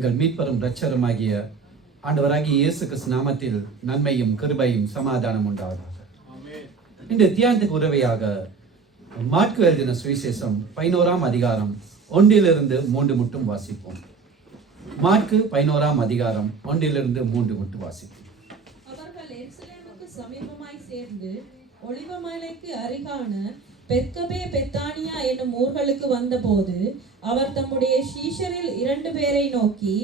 எங்கள் மீட்பரும் இரட்சகருமாகிய ஆண்டவராகிய இயேசு கிறிஸ்து நாமத்தில் நன்மையும் கிருபையும் சமாதானம் உண்டாவதாக. இன்று தியானத்துக்கு உதவியாக மாற்கு எழுதின சுவிசேஷம் 11ஆம் அதிகாரம் 1-3 மட்டும் வாசிப்போம். மாற்கு 11ஆம் அதிகாரம் 1-3 மட்டும் வாசிப்போம். அவர்கள் எருசலேமுக்கு சமீபமாய் சேர்ந்து ஒலிவ மலைக்கு அருகான பெத்கபே பெத்தானியா என்னும் ஊர்களுக்கு வந்தபோது அவர் தம்முடைய சீஷரில் 2 பேரை நோக்கி,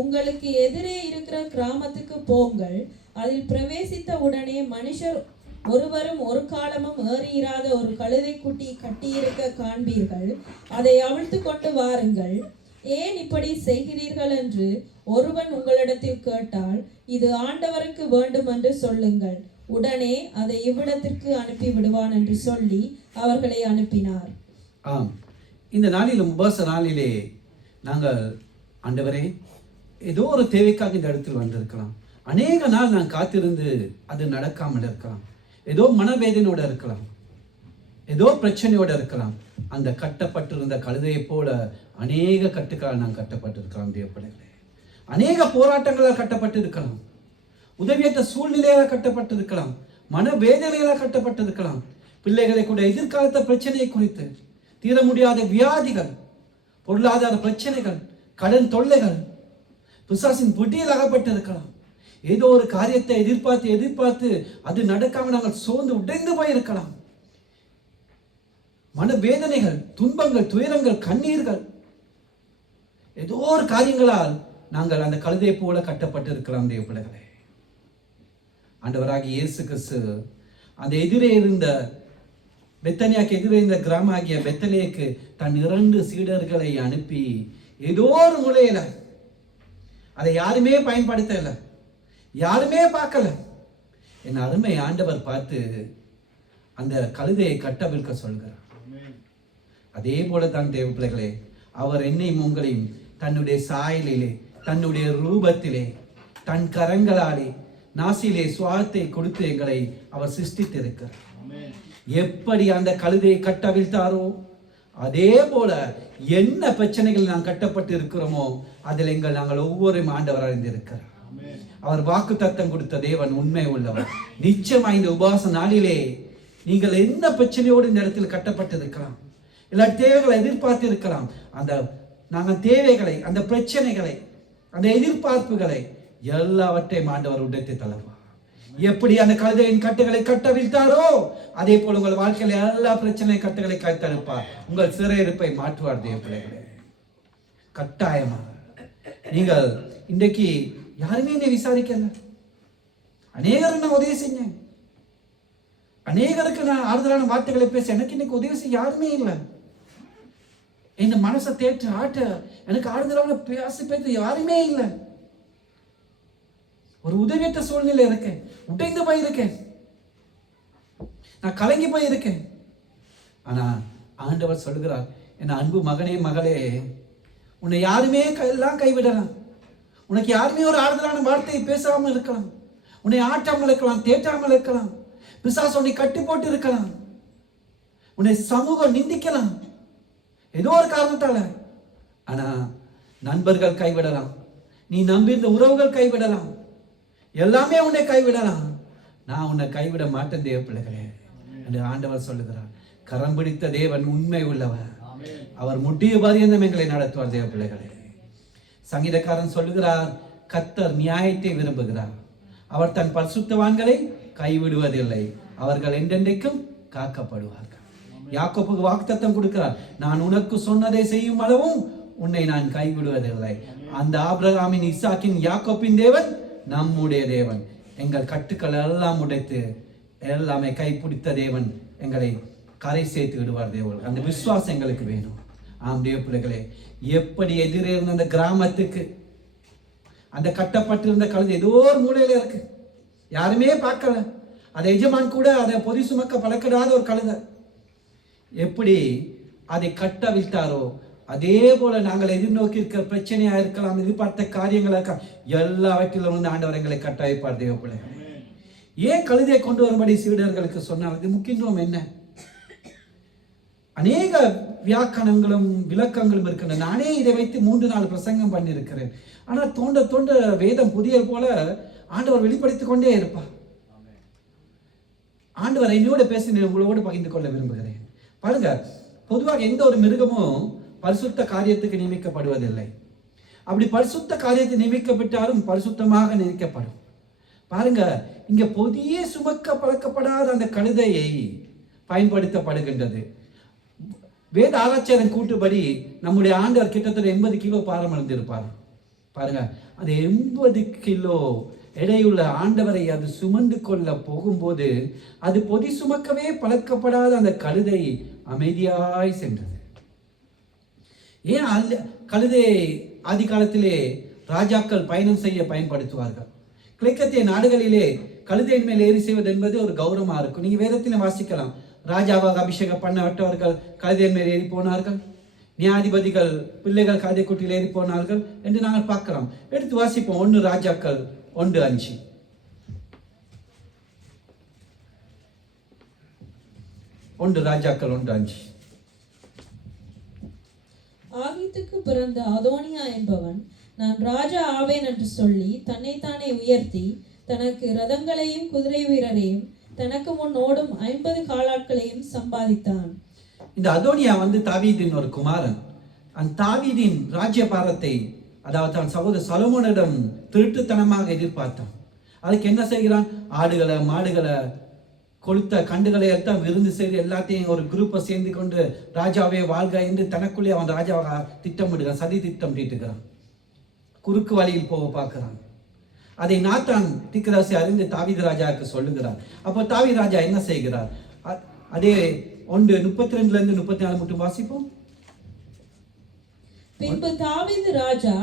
உங்களுக்கு எதிரே இருக்கிற கிராமத்துக்கு போங்கள். அதில் பிரவேசித்த உடனே மனுஷர் ஒருவரும் ஒரு காலமும் ஏறியிராத ஒரு கழுதை குட்டி கட்டியிருக்க காண்பீர்கள். அதை அவிழ்த்து கொண்டு வாருங்கள். ஏன் இப்படி செய்கிறீர்கள் என்று ஒருவன் உங்களிடத்தில் கேட்டால், இது ஆண்டவருக்கு வேண்டும் என்று சொல்லுங்கள். உடனே அதை இவ்விடத்திற்கு அனுப்பி விடுவான் என்று சொல்லி அவர்களை அனுப்பினார். ஆம், இந்த நாளிலும் உபவாச நாளிலே நாங்கள் ஆண்டவரே ஏதோ ஒரு தேவைக்காக இந்த இடத்தில் வந்திருக்கலாம். அநேக நாள் நான் காத்திருந்து அது நடக்காமல் இருக்கலாம். ஏதோ மனவேதனையோட இருக்கலாம், ஏதோ பிரச்சனையோட இருக்கலாம். அந்த கட்டப்பட்டிருந்த கழுதையை போல அநேக கட்டுக்களால் நான் கட்டப்பட்டிருக்கலாம். தேவப்படைகளே, அநேக போராட்டங்களால் கட்டப்பட்டு இருக்கலாம், உதவியற்ற சூழ்நிலையால் கட்டப்பட்டிருக்கலாம், மனவேதனைகளால் கட்டப்பட்டிருக்கலாம். பிள்ளைகளை கூட எதிர்காலத்த பிரச்சனையை குறித்து, தீர முடியாத வியாதிகள், பொருளாதார பிரச்சனைகள், கடன் தொல்லைகள், பிசாசின் பிடியில் அகப்பட்டிருக்கலாம். ஏதோ ஒரு காரியத்தை எதிர்பார்த்து அது நடக்காம நாங்கள் சோர்ந்து உடைந்து போயிருக்கலாம். மனவேதனைகள், துன்பங்கள், துயரங்கள், கண்ணீர்கள், ஏதோ ஒரு காரியங்களால் நாங்கள் அந்த கழுதையை போல கட்டப்பட்டிருக்கலாம். தேவப்பிள்ளைகளே, ஆண்டவராகிய இயேசு கிறிஸ்து அந்த எதிரே இருந்த பெத்தனியாக்கு எதிரே இருந்த கிராம ஆகிய பெத்தனியாக்கு தன் 2 சீடர்களை அனுப்பி ஏதோ ஒரு முறையில அதை யாருமே பயன்படுத்தல, யாருமே பார்க்கல. என் அருமை ஆண்டவர் பார்த்து அந்த கழுதையை கட்டவிழ்க்க சொல்கிறார். அதே போல தான் தேவ பிள்ளைகளே, அவர் என்னையும் உங்களையும் தன்னுடைய சாயலிலே, தன்னுடைய ரூபத்திலே, தன் கரங்களாலே நாசிலே சுவாசத்தை கொடுத்து எங்களை அவர் சிருஷ்டித்திருக்கிறார். எப்படி அந்த கழுதையை கட்டவிழ்த்தாரோ அதே போல என்ன பிரச்சனைகள் நாம் கட்டப்பட்டு இருக்கிறோமோ அதில் நாங்கள் ஒவ்வொரு ஆண்டவர் அறிந்திருக்கிறார். அவர் வாக்கு தத்தம் கொடுத்த தேவன் உண்மை உள்ளவர். நிச்சயமா இந்த உபவாச நாளிலே நீங்கள் என்ன பிரச்சனையோடு இந்த இடத்தில் கட்டப்பட்டு இருக்கலாம், எல்லா தேவைகளை எதிர்பார்த்து இருக்கலாம். அந்த நாங்கள் தேவைகளை, அந்த பிரச்சனைகளை, அந்த எதிர்பார்ப்புகளை எல்லாவற்றையும் ஆண்டவர் உடைத்து தளர்வார். எப்படி அந்த கழுதையின் கட்டுகளை கட்டவிழ்த்தாரோ அதே போல உங்கள் வாழ்க்கையில எல்லா பிரச்சனை கட்டுகளை கட்டவிழ்ப்பார். உங்கள் சிறையிருப்பை மாற்றுவார். தேவ பிள்ளைகளே, கட்டாயமாக நீங்கள் இன்றைக்கு யாருமே என்னை விசாரிக்கல. அநேகருக்கு நான் உதவி செஞ்சேன், அநேகருக்கு நான் ஆறுதலான வார்த்தைகளை பேச, எனக்கு இன்னைக்கு உதவி செய்ய யாருமே இல்லை. இந்த மனசை தேற்று ஆட்ட எனக்கு ஆறுதலான பேச யாருமே இல்லை. ஒரு உதவியற்ற சூழ்நிலை இருக்கேன், உடைந்து போயிருக்கேன், நான் கலங்கி போயிருக்கேன். ஆனா ஆண்டவர் சொல்லுகிறார், என் அன்பு மகனே மகளே, உன்னை யாருமே எல்லாம் கைவிடலாம். உனக்கு யாருமே ஒரு ஆறுதலான வார்த்தையை பேசாமல் இருக்கலாம், உன்னை ஆட்டாமல் இருக்கலாம், தேற்றாமல் இருக்கலாம், பிசாசு உன்னை கட்டி போட்டு இருக்கலாம், உன்னை சமூகம் நிந்திக்கலாம் ஏதோ ஒரு காரணத்தால. ஆனா நண்பர்கள் கைவிடலாம், நீ நம்பியிருந்த உறவுகள் கைவிடலாம், எல்லாமே உன்னை கைவிடலாம். நான் உன்னை கைவிட மாட்டேன் தேவ பிள்ளைகளே என்று ஆண்டவர் சொல்லுகிறார். கரம் பிடித்த தேவன் உண்மை உள்ளவர், அவர் முட்டிய பரியந்தம் எங்களை நடத்துவார். தேவ பிள்ளைகளே, சங்கீதக்காரன் சொல்லுகிறார், கர்த்தர் நியாயத்தை விரும்புகிறார், அவர் தன் பரிசுத்தவான்களை கைவிடுவதில்லை, அவர்கள் என்றென்றைக்கும் காக்கப்படுவார்கள். யாக்கோபுக்கு வாக்குத்தத்தம் கொடுக்கிறார், நான் உனக்கு சொன்னதை செய்யும் அளவும் உன்னை நான் கைவிடுவதில்லை. அந்த ஆபிரகாமின், இசாக்கின், யாக்கோப்பின் தேவன் நம்முடைய தேவன். எங்கள் கட்டுக்கள் எல்லாம் உடைத்து எல்லாமே கைப்பிடித்த தேவன் எங்களை கரை சேர்த்து விடுவார். தேவன் அந்த விசுவாசம் எங்களுக்கு வேணும். ஆம் தேவ பிள்ளைகளே, எப்படி எதிரே இருந்த அந்த கிராமத்துக்கு அந்த கட்டப்பட்டிருந்த கழுதை ஏதோ ஒரு மூலையில இருக்கு, யாருமே பார்க்கல. அதை எஜமான் கூட அதை பொதி சுமக்க பழக்கிடாத ஒரு கழுதை. எப்படி அதை கட்டவிழ்த்தாரோ அதே போல நாங்கள் எதிர்நோக்கி இருக்கிற பிரச்சனையா இருக்கலாம், எதிர்பார்த்த காரியங்களா எல்லாவற்றிலும் வந்து ஆண்டவர் எங்களை கட்ட வைப்பார். தேவ பிள்ளைகளே, ஏன் கழுதையை கொண்டு வரும்படி சீடர்களுக்கு சொன்னார்? இது முக்கியத்துவம் என்ன? அநேக வியாக்கணங்களும் விளக்கங்களும் இருக்கின்றன. நானே இதை வைத்து 3-4 பிரசங்கம் பண்ணியிருக்கிறேன். ஆனால் தோண்ட தோண்ட வேதம் புதிய போல ஆண்டவர் வெளிப்படுத்திக் கொண்டே இருப்பார். ஆண்டவர் என்னோட பேசி உங்களோடு பகிர்ந்து கொள்ள விரும்புகிறேன். பாருங்க, பொதுவாக எந்த ஒரு மிருகமும் பரிசுத்த காரியத்துக்கு நியமிக்கப்படுவதில்லை. அப்படி பரிசுத்த காரியத்தை நியமிக்கப்பட்டாலும் பரிசுத்தமாக நியமிக்கப்படும். பாருங்க, இங்க புதிய சுமக்க பழக்கப்படாத அந்த கழுதையை பயன்படுத்தப்படுகின்றது. வேத ஆராய்ச்சியாளர் கூட்டுப்படி நம்முடைய ஆண்டவர் கிட்டத்தட்ட 80 கிலோ பாரம் அடைந்திருப்பார். பாருங்க, அந்த 80 கிலோ எடையுள்ள ஆண்டவரை அது சுமந்து கொள்ள போகும்போது அது பொதி சுமக்கவே பழக்கப்படாத அந்த கழுதை அமைதியாய் சென்றது. ஏன் கழுதை ஆதி காலத்திலே ராஜாக்கள் பயணம் செய்ய பயன்படுத்துவார்கள். கிழக்கத்திய நாடுகளிலே கழுதையின் மேல் ஏறி செய்வது என்பது ஒரு கௌரவமா இருக்கும். நீங்க வேதத்திலே வாசிக்கலாம். ராஜாவாக அபிஷேகம் பண்ணப்பட்டவர்கள் கழுதையின் மேல் ஏறி போனார்கள். நியாயாதிபதிகள் பிள்ளைகள் கழுதை குட்டியில் ஏறி போனார்கள் என்று நாங்கள் பார்க்கலாம். எடுத்து வாசிப்போம். 1 ராஜாக்கள் 1:5. 1 ராஜாக்கள் 1:5. ஆகீத்துக்கு பிறந்த அதோனியா என்பவன் நான் ராஜா ஆவேன் என்று சொல்லி தன்னைத்தானே உயர்த்தி தனக்கு ரதங்களையும் குதிரை வீரரையும் தனக்கு முன் ஓடும் 50 காலாட்களையும் சம்பாதித்தான். இந்த அதோனியா தாவீதின் ஒரு குமாரன். அந்த தாவீதின் ராஜ்யபாரத்தை, அதாவது தன் சகோதரர் சலோமோனிடம் திருட்டுத்தனமாக எதிர்பார்த்தான். அதுக்கு என்ன செய்கிறான்? ஆடுகளை மாடுகளை கொளுத்த கண்டுகளை எல்லாம் விருந்து செய்து எல்லாத்தையும் ஒரு குரூப்பை சேர்ந்து கொண்டு ராஜாவே வாழ்க என்று தனக்குள்ளே அவன் ராஜாவாக திட்டமிடுகிறான். சதி திட்டம் தீட்டுகிறான். குறுக்கு வழியில் போக பார்க்கிறான். அதை நாத்தான் தீர்க்கதரிசி அறிந்து தாவீது ராஜாவுக்கு சொல்லுகிறார். அப்போ தாவீது ராஜா என்ன செய்கிறார்? அதே 1:32 34 மட்டும் வாசிப்போம். பின்பு தாவீது ராஜா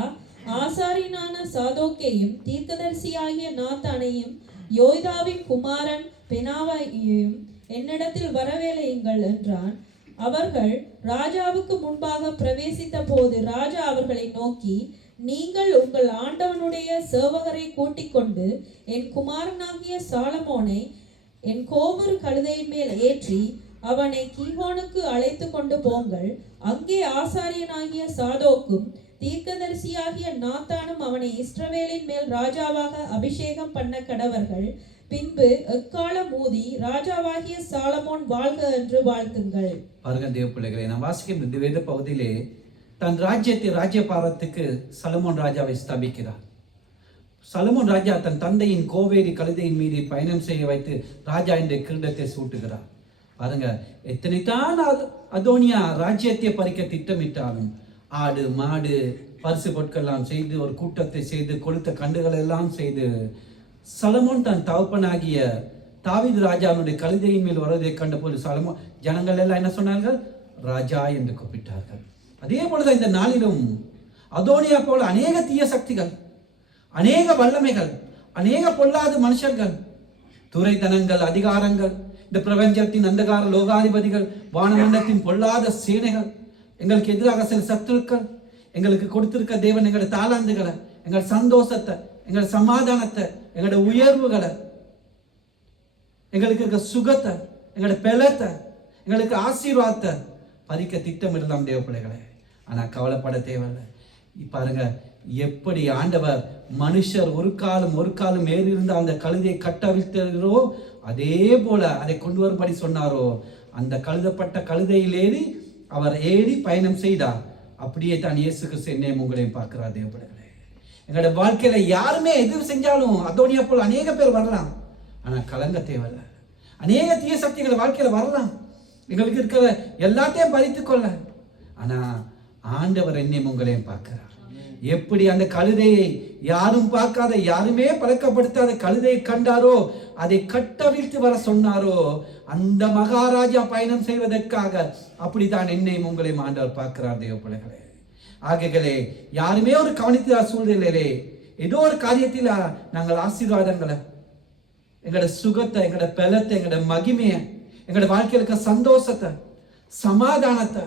ஆசாரியனான சாதோக்கையும் தீர்க்கதரிசியாகிய நாத்தானையும் யோய்தாவின் குமாரன் பெனாவையும் என்னிடத்தில் வரவேலையுங்கள் என்றான். அவர்கள் ராஜாவுக்கு முன்பாக பிரவேசித்த போது ராஜா அவர்களை நோக்கி, நீங்கள் உங்கள் ஆண்டவனுடைய சேவகரை கூட்டிக் கொண்டு என் குமாரனாகிய சாலமோனை என் கோபுர கழுதையின் மேல் ஏற்றி அவனை கீகோனுக்கு அழைத்து கொண்டு போங்கள். அங்கே ஆசாரியனாகிய சாதோக்கும் தீர்க்கதரிசியாகிய நாத்தானும் அவனை இஸ்ரவேலின் மேல் ராஜாவாக அபிஷேகம் பண்ண கடவர்கள். பின்பு எக்காலம் ஊதி ராஜாவாகிய சாலமோன் வாழ்க என்று வாழ்த்துங்கள். பாருங்க தேவ பிள்ளைகளை, நான் வாசிக்கும் இந்த வேத பகுதியிலே தன் ராஜ்யபாரத்துக்கு சலமோன் ராஜாவை ஸ்தாபிக்கிறார். சலமோன் ராஜா தன் தந்தையின் கோவேரி கழுதையின் மீது பயணம் செய்ய வைத்து ராஜா என்ற கிரீடத்தை சூட்டுகிறார். பாருங்க, எத்தனைத்தான் அதோனியா ராஜ்யத்தை பறிக்க திட்டமிட்டாலும் ஆடு மாடு பரிசு பொருட்கள்லாம் செய்து ஒரு கூட்டத்தை செய்து கொளுத்த கண்டுகள் எல்லாம் செய்து சலமோன் தன் தகப்பனாகிய தாவீது ராஜாவுடைய கழுதையின் மேல் வருவதை கண்டபோது சலமோன் ஜனங்கள் எல்லாம் என்ன சொன்னார்கள்? ராஜா என்று கூப்பிட்டார்கள். அதே போலதான் இந்த நாளிலும் அதோனியா போல அநேக தீய சக்திகள், அநேக வல்லமைகள், அநேக பொல்லாத மனுஷர்கள், துரைத்தனங்கள், அதிகாரங்கள், இந்த பிரபஞ்சத்தின் அந்தகார லோகாதிபதிகள், வானமண்டலத்தின் பொல்லாத சேனைகள், எங்களுக்கு எதிராக சில சத்துருக்கள், எங்களுக்கு கொடுத்திருக்க தேவன் எங்களோட தாளாந்துகளை, எங்களோட சந்தோஷத்தை, எங்களோட சமாதானத்தை, எங்களோட உயர்வுகளை, எங்களுக்கு இருக்க சுகத்தை, எங்களோட பலத்தை, எங்களுக்கு ஆசீர்வாதத்தை பறிக்க திட்டமிடலாம் தேவ பிள்ளைகளை. ஆனா கவலைப்பட தேவையில்லை. பாருங்க, எப்படி ஆண்டவர் மனுஷர் ஒரு காலம் ஏறி இருந்த அந்த கழுதையை கட்டவிழ்த்தாரோ அதே போல அதை கொண்டு வரும்படி சொன்னாரோ அந்த கழுதப்பட்ட கழுதையில் அவர் ஏறி பயணம் செய்தார். அப்படியே தான் இயேசு கிறிஸ்து என்னையும் உங்களையும் பார்க்கிறார் தேவ பிள்ளைகளே. எங்களோட வாழ்க்கையில யாருமே எது செஞ்சாலும் அதோனியா போல அநேக பேர் வரலாம். ஆனா கலங்க தேவையில்லை. அநேக தீய சக்திகள் வாழ்க்கையில வரலாம். எங்களுக்கு இருக்கிற எல்லாத்தையும் பறித்து கொள்ள. ஆனா ஆண்டவர் என்னையும் உங்களையும் பார்க்கிறார். எப்படி அந்த கழுதையை யாரும் பார்க்காத, யாருமே பழக்கப்படுத்தாத கழுதையை கண்டாரோ அதை கட்டவிழ்த்து வர சொன்னாரோ அந்த மகாராஜா பயணம் செய்வதற்காக அப்படித்தான் என்னையும் உங்களையும் ஆண்டவர் பார்க்கிறார் தேவ பிள்ளைகளே. ஆகைகளே, யாருமே ஒரு கவனித்த சூழ்நிலையிலே ஏதோ ஒரு காரியத்தில் நாங்கள் ஆசீர்வாதங்களை, எங்களோட சுகத்தை, எங்களோட பலத்தை, எங்களோட மகிமையை, எங்களோட வாழ்க்கையில் இருக்க சந்தோஷத்தை, சமாதானத்தை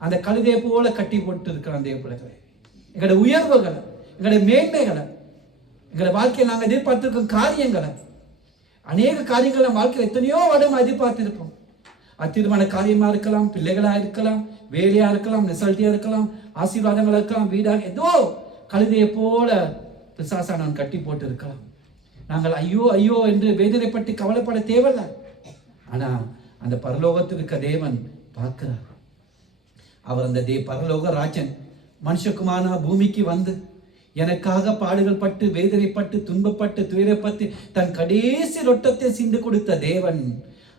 அந்த கழுதையை போல கட்டி போட்டு இருக்கிற தேவ பிள்ளைகளே. எங்களோட உயர்வுகளை, எங்களோட மேன்மைகளை, எங்களோட வாழ்க்கையில் நாங்கள் எதிர்பார்த்திருக்கும் காரியங்களை, அநேக காரியங்களை வாழ்க்கையில் எத்தனையோ வருடம் எதிர்பார்த்திருப்போம். அது திருமண காரியமா இருக்கலாம், பிள்ளைகளா இருக்கலாம், வேலையா இருக்கலாம், ரிசல்ட்டியா இருக்கலாம், ஆசீர்வாதங்கள் இருக்கலாம், வீடாக ஏதோ கழுதையை போல பிசாசானவன் கட்டி போட்டு இருக்கலாம். நாங்கள் ஐயோ ஐயோ என்று வேதனைப்பட்டு கவலைப்பட தேவையில்லை. ஆனா அந்த பரலோகத்தில் இருக்க தேவன் பார்க்கிறார். அவர் அந்த பரலோக ராஜன் மனுஷகுமாரனா பூமிக்கு வந்து எனக்காக பாடுகள் பட்டு வேதனைப்பட்டு துன்பப்பட்டு துயரப்பட்டு தன் கடைசி ரொட்டத்தை சிந்து கொடுத்த தேவன்.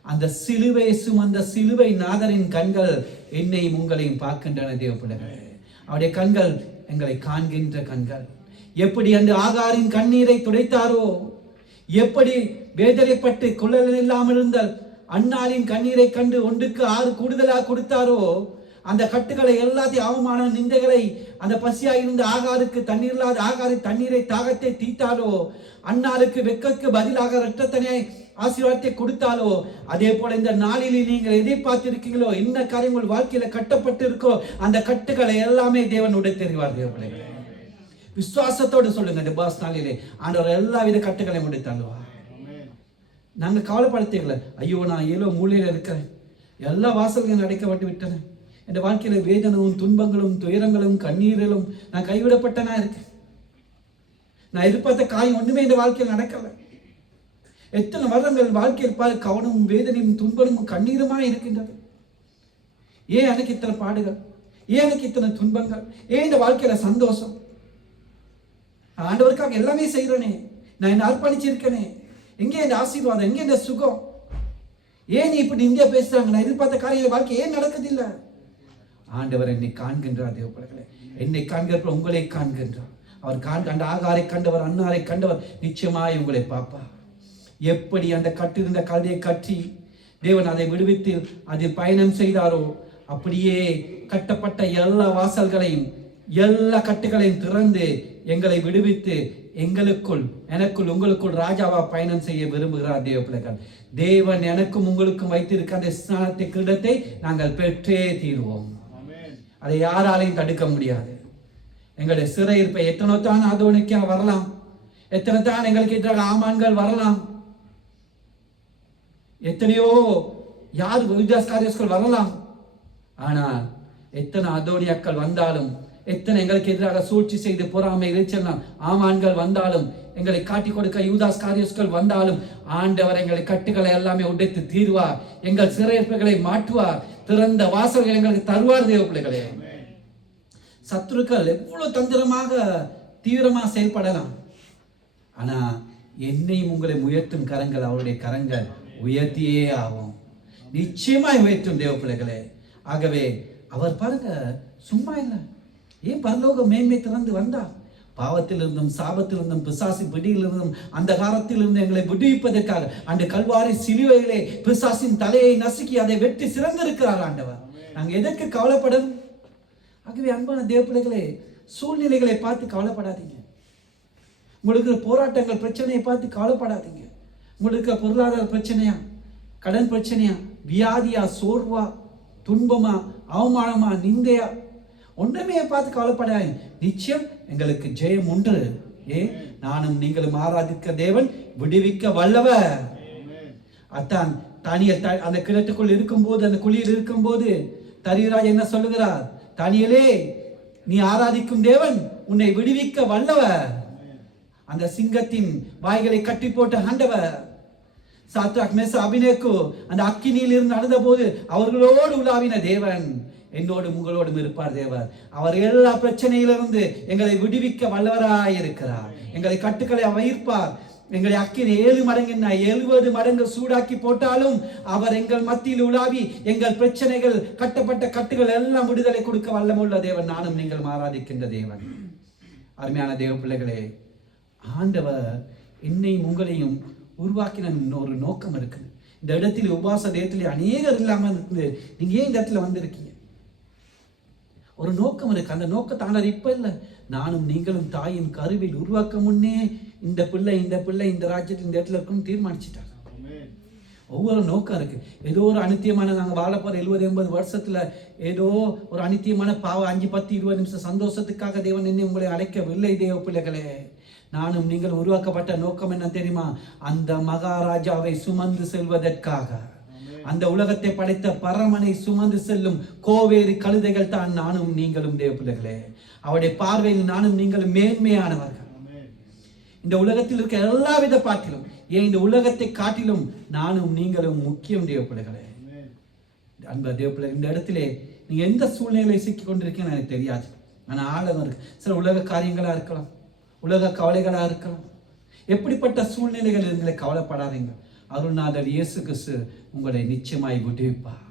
அந்த சிலுவை சுமந்த சிலுவை நாதரின் கண்கள் என்னையும் உங்களையும் பார்க்கின்றன தேவ பிள்ளைகளே. அவருடைய கண்கள் எங்களை காண்கின்ற கண்கள். எப்படி அந்த ஆகாரின் கண்ணீரை துடைத்தாரோ, எப்படி வேதனைப்பட்டு குழல் இல்லாமல் இருந்த அன்னாளின் கண்ணீரை கண்டு 1க்கு 6 கூடுதலாக கொடுத்தாரோ, அந்த கட்டுகளை எல்லாத்தையும் அவமான நிந்தைகளை அந்த பசியாக இருந்த ஆகாருக்கு தண்ணீர் இல்லாத ஆகாரி தண்ணீரை தாகத்தை தீட்டாலோ, அன்னாருக்கு வெக்கக்கு பதிலாக இரட்டத்தனையை ஆசீர்வாதத்தை கொடுத்தாலோ, அதே போல இந்த நாளில் நீங்கள் எதை பார்த்திருக்கீங்களோ, என்ன காரியம் உங்கள் வாழ்க்கையில கட்டப்பட்டு இருக்கோ, அந்த கட்டுகளை எல்லாமே தேவன் உடைத்தெறிவார். தேவர்களே, விசுவாசத்தோடு சொல்லுங்க, இந்த பாஸ் நாளிலே ஆண்டவர் எல்லா வித கட்டுகளையும் உடைத்தாளுவா. நாங்க கவலைப்படுத்தீங்கள, ஐயோ நான் ஏதோ மூலையில இருக்கிறேன், எல்லா வாசல்களும் அடைக்கப்பட்டு விட்டன, என் வாழ்க்கையில வேதனவும் துன்பங்களும் துயரங்களும் கண்ணீரிலும் நான் கைவிடப்பட்டனா இருக்கேன், நான் எதிர்பார்த்த காயம் ஒண்ணுமே இந்த வாழ்க்கையில் நடக்கல. எத்தனை வருடங்கள் வாழ்க்கையில் கவனமும் வேதனையும் துன்பமும் கண்ணீருமா இருக்கின்றது. ஏன் எனக்கு இத்தனை பாடுகள், ஏன் எனக்கு இத்தனை துன்பங்கள், ஏன் இந்த வாழ்க்கையில சந்தோஷம்? ஆண்டவருக்காக எல்லாமே செய்யறனே, நான் என்ன அர்ப்பணிச்சிருக்கனே, எங்கே இந்த ஆசீர்வாதம், எங்கே இந்த சுகம்? ஏன் இப்படி இந்தியா பேசுறாங்க? நான் எதிர்பார்த்த காரிய வாழ்க்கை ஏன் நடக்குது இல்ல? ஆண்டவர் என்னை காண்கின்றார். தேவப்பிள்ளைகளே, என்னை காண்கிற உங்களை காண்கின்றார். அவர் அந்த ஆகாரை கண்டவர், அன்னாரை கண்டவர், நிச்சயமாய் உங்களை பார்ப்பார். எப்படி அந்த கட்டிருந்த கதையை கட்டி தேவன் அதை விடுவித்து அதில் பயணம் செய்தாரோ, அப்படியே கட்டப்பட்ட எல்லா வாசல்களையும் எல்லா கட்டுகளையும் திறந்து எங்களை விடுவித்து எங்களுக்குள் எனக்குள் உங்களுக்குள் ராஜாவா பயணம் செய்ய விரும்புகிறார். தேவ பிள்ளைகள், தேவன் எனக்கும் உங்களுக்கும் வைத்திருக்க அந்த ஸ்நானத்தை கிரீடத்தை நாங்கள் பெற்றே தீர்வோம். அதை யாராலையும் தடுக்க முடியாது. எங்களுடைய சிறையிருப்பை எத்தனை தான் அதோனிக்கா வரலாம், எத்தனை தான் எங்களுக்கு எதிராக ஆமான்கள் வரலாம், எத்தனையோ யார் வித்தியாசக்காரியர்கள் வரலாம். ஆனால் எத்தனை அதோனியாக்கள் வந்தாலும், எத்தனை எங்களுக்கு எதிராக சூழ்ச்சி செய்து பொறாமை இறைச்சலாம் ஆமான்கள் வந்தாலும், எங்களை காட்டி கொடுக்க யூதாஸ் காரியஸ்கள் வந்தாலும், ஆண்டவர் எங்களை கட்டுகளை எல்லாமே உடைத்து தீர்வார். எங்கள் சிறையிருப்புகளை மாற்றுவார். திறந்த வாசல்கள் எங்களுக்கு தருவார். தேவ பிள்ளைகளே, சத்துருக்கள் எவ்வளவு தந்திரமாக தீவிரமா செயல்படலாம், ஆனா என்னையும் உங்களை உயர்த்தும் கரங்கள் அவருடைய கரங்கள் உயர்த்தியே ஆகும், நிச்சயமாய் உயர்த்தும். தேவ பிள்ளைகளே, ஆகவே அவர் பாருங்க சும்மா இல்லை. ஏன் பரலோக மேன்மை திறந்து வந்தார்? பாவத்திலிருந்தும் சாபத்திலிருந்தும் பிசாசி பிடியிலிருந்தும் அந்த காலத்திலிருந்து எங்களை விடுவிப்பதற்காக அந்த கல்வாரி சிலுவையிலே பிசாசின் தலையை நசுக்கி அதை வெட்டி சிறந்திருக்கிறார் ஆண்டவர். நாங்க எதற்கு கவலைப்படணும்? ஆகவே அன்பான தேவ பிள்ளைகளே, சூழ்நிலைகளை பார்த்து கவலைப்படாதீங்க. உங்களுக்கு போராட்டங்கள் பிரச்சனையை பார்த்து கவலைப்படாதீங்க. உங்களுக்கு பொருளாதார பிரச்சனையா, கடன் பிரச்சனையா, வியாதியா, சோர்வா, துன்பமா, அவமானமா, நிந்தையா, ஒன்றுமே பார்த்து கவலைப்படாது. நிச்சயம் எங்களுக்கு ஜெயம் உண்டு. நானும் நீங்களும் ஆராதிக்க தேவன் விடுவிக்க வல்லவர். அத்தான் தானியல் அந்த கிணற்றுக்குள் இருக்கும்போது, அந்த குழியில் இருக்கும்போது தரியராஜ் என்ன சொல்லுகிறார்? தானியலே, நீ ஆராதிக்கும் தேவன் உன்னை விடுவிக்க வல்லவர். அந்த சிங்கத்தின் வாய்களை கட்டி போட்ட ஆண்டவர். சாத்ராக் மேசா அபினேக்கு அந்த அக்கினியில் இருந்து நடந்த போது அவர்களோடு உலாவின தேவன் என்னோடும் உங்களோடும் இருப்பார். தேவர் அவர் எல்லா பிரச்சனையிலிருந்து எங்களை விடுவிக்க வல்லவராயிருக்கிறார். எங்களை கட்டுக்களை வைப்பார். எங்களை அக்கினி 7 மடங்கு 70 மடங்கு சூடாக்கி போட்டாலும் அவர் எங்கள் மத்தியில் உலாவி எங்கள் பிரச்சனைகள், கட்டப்பட்ட கட்டுகள் எல்லாம் விடுதலை கொடுக்க வல்லமுள்ள தேவன். நானும் நீங்கள் ஆராதிக்கின்ற தேவன். அருமையான தேவ பிள்ளைகளே, ஆண்டவர் என்னையும் உங்களையும் உருவாக்கின ஒரு நோக்கம் இருக்கு. இந்த இடத்துல உபாச தேவத்திலே அநேகர் இல்லாமல் இருந்து நீங்க ஏன் இந்த இடத்துல வந்திருக்கீங்க? ஒரு நோக்கம் இருக்கு. அந்த நோக்கத்தான இப்ப இல்லை, நானும் நீங்களும் தாயின் கருவில் உருவாக்க முன்னே இந்த பிள்ளை இந்த ராஜ்யத்தில் இந்த இடத்துல இருக்குன்னு தீர்மானிச்சுட்டாங்க. ஒவ்வொரு நோக்கம் இருக்கு. ஏதோ ஒரு அனித்தியமான நாங்கள் வாழ போற 70-80 வருஷத்துல ஏதோ ஒரு அனித்தியமான பாவ 5, 10, 20 நிமிஷம் சந்தோஷத்துக்காக தேவன் என்னை உங்களை அழைக்கவில்லை. தேவ பிள்ளைகளே, நானும் நீங்கள் உருவாக்கப்பட்ட நோக்கம் என்ன தெரியுமா? அந்த மகாராஜாவை சுமந்து செல்வதற்காக, அந்த உலகத்தை படைத்த பரமனை சுமந்து செல்லும் கோவேறு கழுதைகள் தான் நானும் நீங்களும் தேவ பிள்ளைகளே. அவருடைய பார்வையில் நானும் நீங்களும் மேன்மையானவர்கள். இந்த உலகத்தில் இருக்க எல்லா வித பாட்டிலும், ஏன் இந்த உலகத்தை காட்டிலும் நானும் நீங்களும் முக்கியம் தேவ பிள்ளைகளே. அன்பு தேவ பிள்ளை, இந்த இடத்திலே நீங்க எந்த சூழ்நிலையை சிக்கி கொண்டிருக்கீங்கன்னு எனக்கு தெரியாது. ஆனால் ஆழம் இருக்கு. சில உலக காரியங்களா இருக்கலாம், உலக கவலைகளா இருக்கலாம். எப்படிப்பட்ட சூழ்நிலைகள் இருந்தே கவலைப்படாதீங்க. அருள்நாதர் இயேசு கிறிஸ்து உங்களை நிச்சயமாய் விடுவிப்பார்.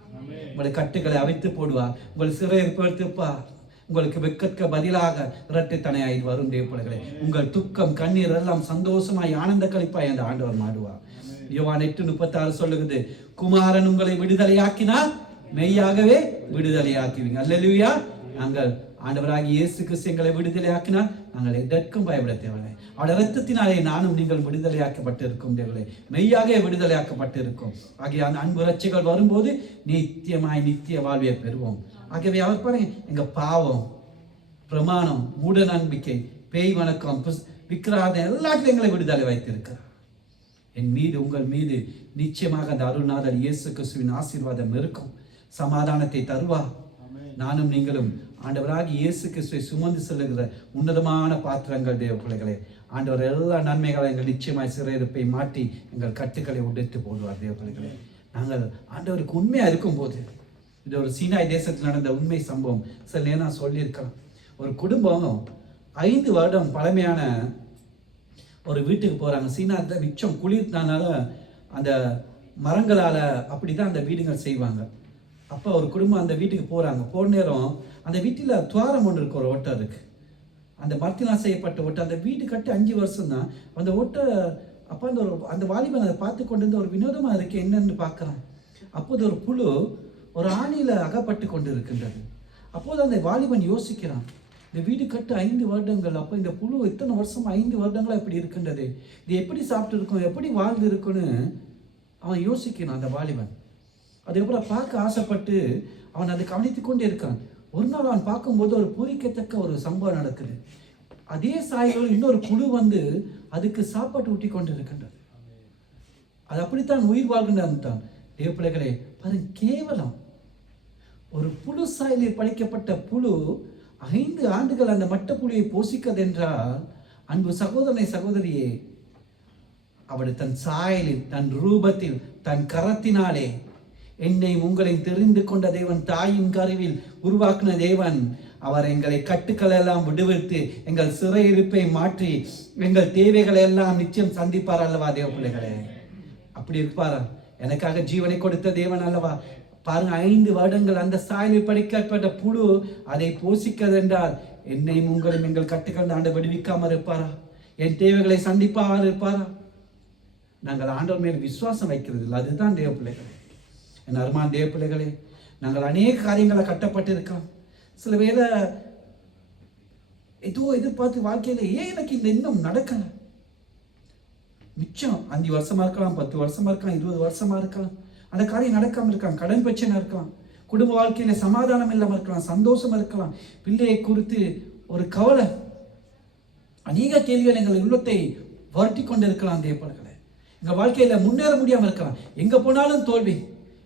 உங்களை கட்டுகளை அவித்து போடுவார். உங்களை சிறைப்படுத்திப்பார். உங்களுக்கு வெட்கத்துக்கு பதிலாக இரட்டைத்தனையாய் வரும் தேவப்பிள்ளைகளே. உங்கள் துக்கம் கண்ணீர் எல்லாம் சந்தோஷமாய் ஆனந்த கழிப்பாய் அந்த ஆண்டவர் மாடுவார். யோவான் 8:36 சொல்லுகிறது, குமாரன் உங்களை விடுதலையாக்கினால் மெய்யாகவே விடுதலையாக்குவீங்க. அல்லேலூயா. நாங்கள் ஆண்டவராகிய இயேசு கிறிஸ்து எங்களை விடுதலையாக்கினால் நாங்கள் எதற்கும் பயப்பட தேவையில்லை. அவருடைய இரத்தத்தினாலே நானும் நீங்கள் விடுதலையாக்கப்பட்டிருக்கும் தேவர்களே, மெய்யாக விடுதலையாக்கப்பட்டிருக்கும். ஆகிய அந்த அன்பு ரட்சைகள் வரும்போது நித்தியமாய் நித்திய வாழ்வை பெறுவோம். ஆகவே அவர் பாருங்க, எங்க பாவம், பிரமாணம், மூட நம்பிக்கை, பேய் வணக்கம், விக்கிரகம் எல்லாத்திலும் எங்களை விடுதலை வைத்திருக்கிறார். என் மீது உங்கள் மீது நிச்சயமாக அந்த அருள்நாதர் இயேசு கிறிஸ்துவின் ஆசீர்வாதம் இருக்கும். சமாதானத்தை தருவார். நானும் நீங்களும் ஆண்டவராகி இயேசு கிறிஸ்துவை சுமந்து செல்லுகிற உன்னதமான பாத்திரங்கள் தேவ பிள்ளைகளே. ஆண்டவர் எல்லா நன்மைகளை எங்கள் நிச்சயமாய் சிறையிருப்பை மாற்றி எங்கள் கட்டுக்களை உடைத்து போடுவார் தேவ பிள்ளைகளே. நாங்கள் ஆண்டவருக்கு உண்மையா இருக்கும் போது, இது ஒரு சீனாய் தேசத்தில் நடந்த உண்மை சம்பவம். சில நேரம் சொல்லியிருக்கலாம். ஒரு குடும்பம் 5 வருடம் பழமையான ஒரு வீட்டுக்கு போறாங்க. சீனா மிச்சம் குளிர்னால அந்த மரங்களால அப்படிதான் அந்த வீடுகள் செய்வாங்க. அப்போ ஒரு குடும்பம் அந்த வீட்டுக்கு போறாங்க. போன நேரம் அந்த வீட்டில் துவாரம் ஒன்று இருக்கு, ஒரு ஓட்டை இருக்கு. அந்த மரத்தினால் செய்யப்பட்ட ஓட்டை. அந்த வீடு கட்டி 5 வருஷம் தான். அந்த ஓட்டை அப்போ அந்த வாலிபன் அதை பார்த்து கொண்டு வந்து ஒரு வினோதமா இருக்கு என்னன்னு பார்க்குறான். அப்போது ஒரு புழு ஒரு ஆணியில அகப்பட்டு கொண்டு இருக்கின்றது. அப்போது அந்த வாலிபன் யோசிக்கிறான், இந்த வீடு கட்டு 5 வருடங்கள், அப்போ இந்த புழு இத்தனை வருஷம் 5 வருடங்களா இப்படி இருக்கின்றது, இது எப்படி சாப்பிட்டு இருக்கும், எப்படி வாழ்ந்து இருக்குன்னு அவன் யோசிக்கிறான் அந்த வாலிபன். அதுக்கப்புறம் பார்க்க ஆசைப்பட்டு அவன் அதை கவனித்து கொண்டே இருக்கான். ஒரு நாள் அவன் பார்க்கும்போது ஒரு பூரிக்கத்தக்க ஒரு சம்பவம் நடக்குது. அதே சாயலோடு இன்னொரு புழு வந்து அதுக்கு சாப்பாட்டு ஊட்டி கொண்டு இருக்கின்றது. அது அப்படித்தான் உயிர் வாழ்கின்றான். தேவ பிள்ளைகளே பாருங்க, கேவலம் ஒரு புழு சாயலில் படைக்கப்பட்ட புழு 5 ஆண்டுகள் அந்த மட்ட புலியை போஷிக்கிறது என்றால், அன்பு சகோதரனை சகோதரியே, அவள் தன் சாயலில், தன் ரூபத்தில், தன் கரத்தினாலே என்னை உங்களை தெரிந்து கொண்ட தேவன், தாயின் கருவில் உருவாக்கின தேவன், அவர் எங்களை கட்டுக்கள் எல்லாம் விடுவித்து எங்கள் சிறையிருப்பை மாற்றி எங்கள் தேவைகளை எல்லாம் நிச்சயம் சந்திப்பார் அல்லவா தேவ பிள்ளைகளே. அப்படி இருப்பாரா? எனக்காக ஜீவனை கொடுத்த தேவன் அல்லவா. பாருங்க, 5 வருடங்கள் அந்த சாயலில் படைக்கப்பட்ட புழு அதை போஷிக்கிறது என்றால், என்னையும் உங்களும் எங்கள் கட்டுக்கள் ஆண்டு விடுவிக்காமல் இருப்பாரா? என் தேவைகளை சந்திப்பாமல் இருப்பாரா? நாங்கள் ஆண்டவர் மேல் விசுவாசம் வைக்கிறது இல்லை. அதுதான் தேவ பிள்ளைகளே. என் அருமான தேவ பிள்ளைகளே, நாங்கள் அநேக காரியங்களை கட்டப்பட்டு இருக்கோம். சில வேளை ஏதோ எதிர்பார்த்து வாழ்க்கையில ஏன் எனக்கு இந்த இன்னும் நடக்கல, மிச்சம் 5 வருஷமா இருக்கலாம், 10 வருஷமா இருக்கலாம், 20 வருஷமா இருக்கலாம், அந்த காரியம் நடக்காம இருக்கலாம், கடன் பிரச்சனை இருக்கலாம், குடும்ப வாழ்க்கையில சமாதானம் இல்லாமல் இருக்கலாம், சந்தோஷமா இருக்கலாம், பிள்ளையை குறித்து ஒரு கவலை, அநேக கேள்விகள் எங்கள் உள்ளத்தை வருட்டி கொண்டு இருக்கலாம். தேவப்பிள்ளைகளே, எங்க வாழ்க்கையில முன்னேற முடியாம இருக்கலாம். எங்க போனாலும் தோல்வி,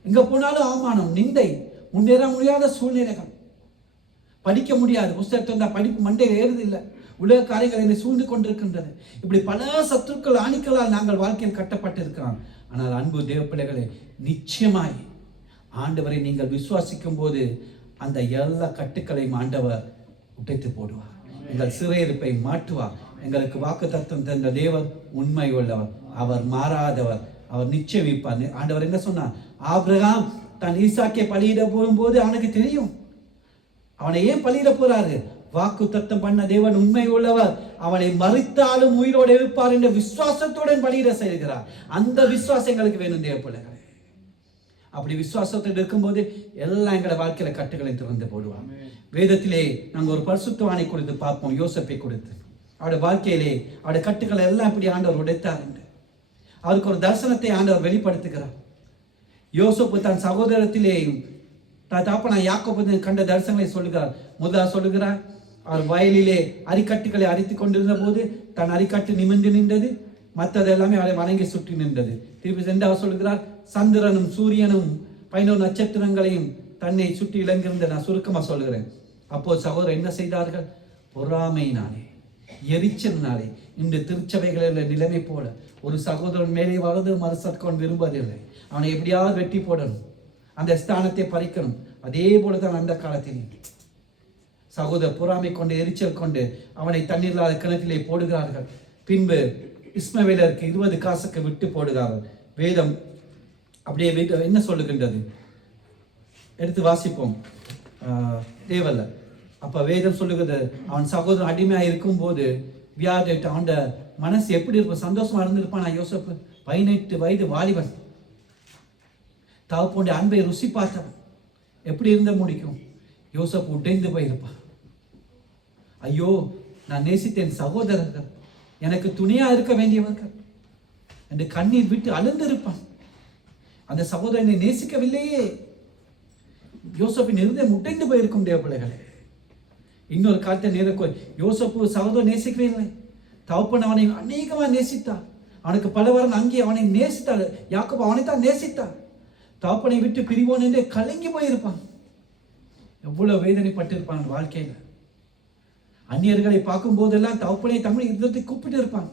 எங்க போனாலும் அவமானம், நிந்தை, முன்னேற முடியாத சூழ்நிலைகள், படிக்க முடியாது, புஸ்தகத்தை இருந்தால் படிப்பு மண்டையில் ஏறுது இல்லை, உலக காரியங்கள் என்னை சூழ்ந்து கொண்டிருக்கின்றது. இப்படி பல சத்துருக்கள் ஆணிக்களால் நாங்கள் வாழ்க்கையில் கட்டப்பட்டு இருக்கிறோம். ஆனால் அன்பு தேவ பிள்ளைகளே, நிச்சயமாய் ஆண்டவரை நீங்கள் விசுவாசிக்கும் போது அந்த எல்லா கட்டுக்களையும் ஆண்டவர் உடைத்து போடுவார். எங்கள் சிறையிருப்பை மாற்றுவார். எங்களுக்கு வாக்கு தத்துவம் தந்த தேவர் உண்மை உள்ளவர், அவர் மாறாதவர், அவர் நிச்சயிப்பார். ஆண்டவர் என்ன சொன்னார்? ஆபிரகாம் தன் ஈசாக்கை பலியிட போகும்போது அவனுக்கு தெரியும் அவனை ஏன் பலியிட போறாரு. வாக்கு தத்தம் பண்ண தேவன் உண்மை உள்ளவர், அவனை மறித்தாலும் உயிரோடு இருப்பார் என்ற விசுவாசத்துடன் பலியிட செய்கிறார். அந்த விசுவாசம் எங்களுக்கு வேணும் தேவ பிள்ளைகளே. அப்படி விசுவாசத்தோடு இருக்கும்போது எல்லாம் எங்களை வாழ்க்கையில கட்டுகளை திறந்து போடுவார். வேதத்திலே நாங்கள் ஒரு பரிசுத்தவானை கொடுத்து பார்ப்போம், யோசேப்பை கொடுத்து. அவருடைய வாழ்க்கையிலே அவருடைய கட்டுக்களை எல்லாம் இப்படி ஆண்டவர் உடைத்தார் என்று அவருக்கு ஒரு தரிசனத்தை ஆண்டவர் வெளிப்படுத்துகிறார். யோசேப்பு தன் சகோதரத்திலே தாப்பனா யாக்கோபு கண்ட தரிசனங்களை சொல்லுகிறார். முதல் சொல்லுகிறார், அவர் வயலிலே அரிக்கட்டுகளை அரித்து கொண்டிருந்த போது தன் அரிக்கட்டு நிமிர்ந்து நின்றது, மற்றது எல்லாமே அவளை வணங்கி சுற்றி நின்றது. திருப்பி சென்று அவர் சொல்கிறார், சந்திரனும் சூரியனும் 11 நட்சத்திரங்களையும் தன்னை சுற்றி இலங்கிருந்த. நான் சுருக்கமாக சொல்கிறேன். அப்போ சகோதரர் என்ன செய்தார்கள்? பொறாமையினாலே, எரிச்சலினாலே, இன்று திருச்சபைகளில் நிலைமை போல ஒரு சகோதரன் மேலே வலது மறுசற்கோன் விரும்புவதில்லை. அவனை எப்படியாவது வெட்டி போடணும், அந்த ஸ்தானத்தை பறிக்கணும். அதே போலதான் அந்த காலத்தில் சகோதரர் பொறாமை கொண்டு, எரிச்சல் கொண்டு அவனை தண்ணீர் இல்லாத கிணற்றிலே போடுகிறார்கள். பின்பு இஸ்மவேலருக்கு 20 காசுக்கு விட்டு போடுகிறார்கள். வேதம் அப்படியே என்ன சொல்லுகின்றது? எடுத்து வாசிப்போம். தேவல்ல. அப்ப வேதம் சொல்லுகிறது, அவன் சகோதரன் அடிமையா இருக்கும் போது வியாதி அவன் மனசு எப்படி இருக்கும்? சந்தோஷமா இருந்திருப்பான் யோசப்பு. 18 வயது வாலிபன், தகப்பனுடைய அன்பை ருசி பார்த்தவன். எப்படி இருந்த முடிக்கும்? யோசப்பு உடைந்து போயிருப்பான். ஐயோ, நான் நேசித்தேன் சகோதரர்கள், எனக்கு துணையா இருக்க வேண்டியவர்கள் என்று கண்ணீர் விட்டு அழுந்திருப்பான். அந்த சகோதரனை நேசிக்கவில்லையே. யோசப்பின் இருதயம் உடைந்து போயிருக்கும் தேவ பிள்ளைகளே. இன்னொரு காலத்தை நேரம் யோசப்பு சகோதரன் நேசிக்கவே இல்லை. தகப்பன் அவனை அநேகமா நேசித்தார். அவனுக்கு பல வாரம் அங்கே அவனை நேசித்தார். யாக்கோபு அவனை தான் நேசித்தார். தகப்பனை விட்டு பிரிவோன் என்று கலங்கி போயிருப்பான். எவ்வளவு வேதனைப்பட்டிருப்பான் வாழ்க்கையில. அந்நியர்களை பார்க்கும் போதெல்லாம் தகப்பனை தமிழ் இருந்ததை கூப்பிட்டு இருப்பான்.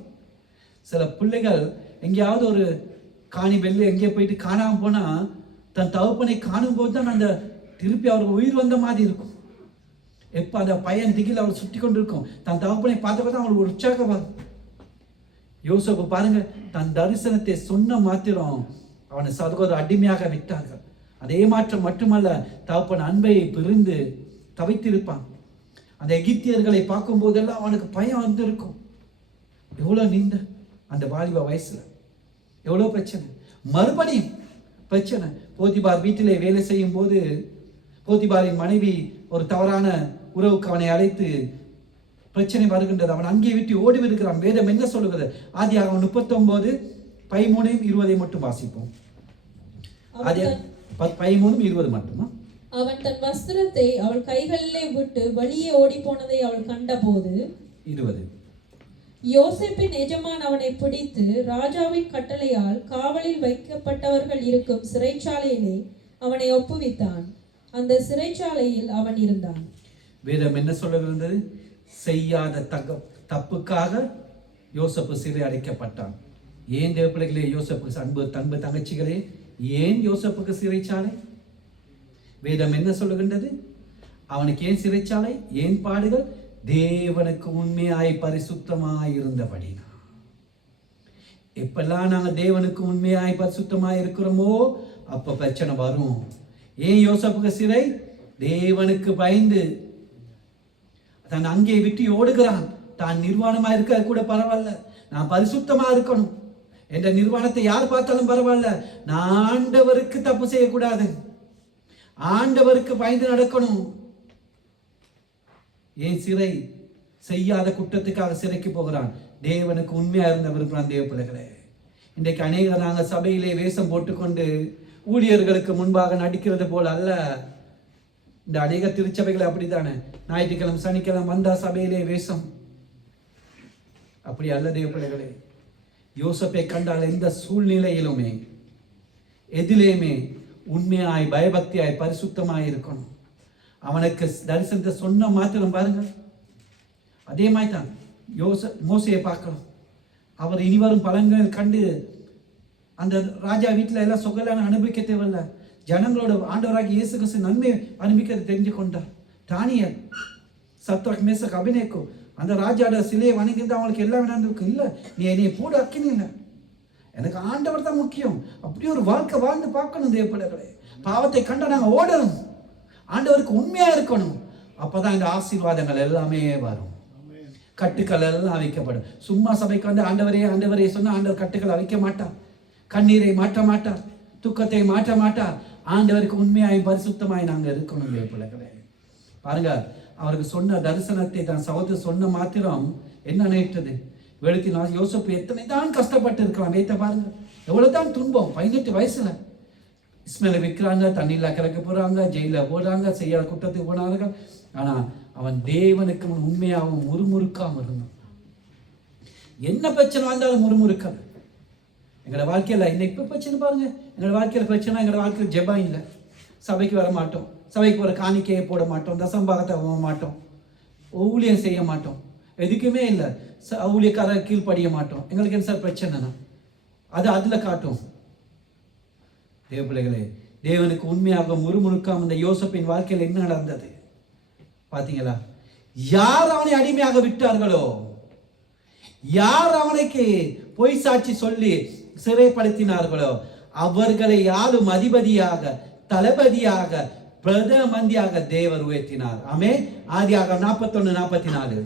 சில பிள்ளைகள் எங்கேயாவது ஒரு காணி வெள்ளி எங்கேயே போயிட்டு காணாம போனா தன் தகப்பனை காணும் போது தான் அந்த திருப்பி அவருக்கு உயிர் வந்த மாதிரி இருக்கும். எப்ப அந்த பையன் திகில் அவர் சுற்றி கொண்டு இருக்கும். தன் தகப்பனை பார்த்தப்பதான் அவங்களுக்கு ஒரு உற்சாகம் வரும். யோசேப்பு பாருங்க, தன் தரிசனத்தை சொன்ன மாத்திரம் அவனை சகோதரர் அடிமையாக விட்டார்கள். அதே மாற்றம் மட்டுமல்ல, தகப்பன் அன்பை பிரிந்து தவித்திருப்பான். அந்த எகிப்தியர்களை பார்க்கும் போதெல்லாம் அவனுக்கு பயம் வந்திருக்கும். எவ்வளவு நீண்ட அந்த வாலிப வயசுல எவ்வளவு பிரச்சனை, மறுபடியும் பிரச்சனை. போத்திபார் வீட்டிலே வேலை செய்யும் போது போத்திபாரின் மனைவி ஒரு தவறான உறவுக்கு அவனை அழைத்து பிரச்சனை வருகின்றது. அவன் அங்கே விட்டு ஓடி வருகிறான். வேதம் என்ன சொல்லுகிறது? ஆதியாகமம் 39:13-20 மட்டும் வாசிப்போம். 13-20 மட்டுமா? அவன் தன் வஸ்திரத்தை அவள் கைகளிலே விட்டு வெளியே ஓடி போனதை அவள் கண்டபோது 20 யோசேப்பின் எஜமான் அவனை பிடித்து ராஜாவின் கட்டளையால் காவலில் வைக்கப்பட்டவர்கள் இருக்கும் சிறைச்சாலையிலே அவனை ஒப்புவித்தான். அந்த சிறைச்சாலையில் அவன் இருந்தான். வேதம் என்ன சொல்லுகிறது? செய்யாத தப்புக்காக யோசேப்பு சிறை அடைக்கப்பட்டான். ஏன் தேவ பிள்ளைகளே, யோசேப்பு அன்பு தங்கச்சிகளே, ஏன் யோசேப்புக்கு சிறைச்சாலை? வேதம் என்ன சொல்லுகின்றது? அவனுக்கு ஏன் சிறைச்சாலை, ஏன் பாடுகள்? தேவனுக்கு உண்மையாய் பரிசுத்தமாய் இருந்தபடினா. எப்பெல்லாம் நாங்க தேவனுக்கு உண்மையாய் பரிசுத்தமாய் இருக்கிறோமோ அப்ப பிரச்சனை வரும். ஏன் யோசேப்புக்கு சிறை? தேவனுக்கு பயந்து தான் அங்கே விட்டு ஓடுகிறான். தான் நிர்வாணமா இருக்க கூட பரவாயில்ல, நான் பரிசுத்தமா இருக்கணும் என்ற நிர்வாணத்தை யார் பார்த்தாலும் பரவாயில்ல, நான் ஆண்டவருக்கு தப்பு செய்யக்கூடாது, ஆண்டவருக்கு பயந்து நடக்கணும். ஏன் சிறை? செய்யாத குற்றத்துக்காக சிறைக்கு போகிறான். தேவனுக்கு உண்மையா இருந்த விரும்புகிறான். தேவ பிள்ளைகளே, இன்றைக்கு அநேகர் நாங்க சபையிலே வேஷம் போட்டுக்கொண்டு ஊழியர்களுக்கு முன்பாக நடிக்கிறது போல அல்ல. இந்த அநேக திருச்சபைகள் அப்படித்தானே, ஞாயிற்றுக்கிழமை சனிக்கிழமை வந்தா சபையிலே வேஷம். அப்படி அல்ல தேவ பிள்ளைகளே. யோசேப்பை கண்டால் எந்த சூழ்நிலையிலுமே எதிலேயுமே உண்மையாய் பயபக்தியாய் பரிசுத்தமாய் இருக்கணும். அவனுக்கு தரிசனத்தை சொன்ன மாத்திரம் பாருங்க. அதே மாதிரி தான் மோசையை பார்க்கலாம். அவர் இனிவரும் பலன்கள் கண்டு அந்த ராஜா வீட்டில் எல்லாம் சொகலான அனுபவிக்க தேவையில்ல, ஜனங்களோட ஆண்டவராகி இயேசு கிறிஸ்து நன்மை அனுபவிக்க தெரிஞ்சு கொண்டார். தானியல், சத்ராக், மேசக், அபிநேகோ அந்த ராஜாவோட சிலையை வணங்கிட்டு அவங்களுக்கு எல்லாம் நடந்திருக்கும். இல்லை, நீ என்னை கூட அக்கினீங்க, எனக்கு ஆண்டவர் தான் முக்கியம். அப்படி ஒரு வாழ்க்கை வாழ்ந்து பார்க்கணும் தேவ பிள்ளைகளே. பாவத்தை கண்ட நாங்கள் ஓடணும், ஆண்டவருக்கு உண்மையா இருக்கணும். அப்பதான் இந்த ஆசீர்வாதங்கள் எல்லாமே வரும், கட்டுக்கள் எல்லாம் அவிக்கப்படும். சும்மா சபைக்கு வந்து ஆண்டவரே ஆண்டவரே சொன்னா ஆண்டவர் கட்டுக்கள் அவிக்க மாட்டார், கண்ணீரை மாற்ற மாட்டார், துக்கத்தை மாற்ற மாட்டார். ஆண்டவருக்கு உண்மையாய் பரிசுத்தமாய் நாங்கள் இருக்கணும் தேவ பிள்ளைகளே. பாருங்க, அவருக்கு சொன்ன தரிசனத்தை தான் சகோதரர் சொன்ன மாத்திரம் என்ன நேற்றது? வெளுத்தி யோசேப்பு எத்தனை தான் கஷ்டப்பட்டு இருக்கலாம். வைத்த பாருங்க, எவ்வளவுதான் துன்பம். 18 வயசுல இஸ்மேலை விற்கிறாங்க, தண்ணியில் கிழக்க போறாங்க, ஜெயில போடுறாங்க, செய்யாத குற்றத்துக்கு போனார்கள். ஆனா அவன் தேவனுக்கு உண்மையாகவும் முறுமுறுக்காம இருந்தான். என்ன பிரச்சனை வந்தாலும் முறுமுறுக்கல். எங்களோட வாழ்க்கையில் இன்னைக்கு இப்போ பிரச்சனை பாருங்க, எங்களோட வாழ்க்கையில் பிரச்சனை, எங்களோட வாழ்க்கையில் ஜெபம் இல்லை, சபைக்கு வர மாட்டோம், சபைக்கு ஒரு காணிக்கையை போட மாட்டோம், தசம்பாகத்தை போக மாட்டோம், ஊழியம் செய்ய மாட்டோம், எதுக்குமே இல்லை, ஊழியக்காரர் கீழ்ப்படிய மாட்டோம். எங்களுக்கு என்ன சார் பிரச்சனைனா அது அதில் காட்டும். தேவ பிள்ளைகளே, தேவனுக்கு உண்மையாக முறுமுறுக்காம இந்த யோசப்பின் வாழ்க்கையில் என்ன நடந்தது பார்த்தீங்களா? யார் அவனை அடிமையாக விட்டார்களோ, யார் அவனுக்கு பொய் சாட்சி சொல்லி சிறைப்படுத்தினார்களோ அவர்களை யாரும் அதிபதியாக, தளபதியாக, பிரதமந்தியாக தேவர் உயர்த்தினார். ஆமென். ஆதியாகமம் 41:44.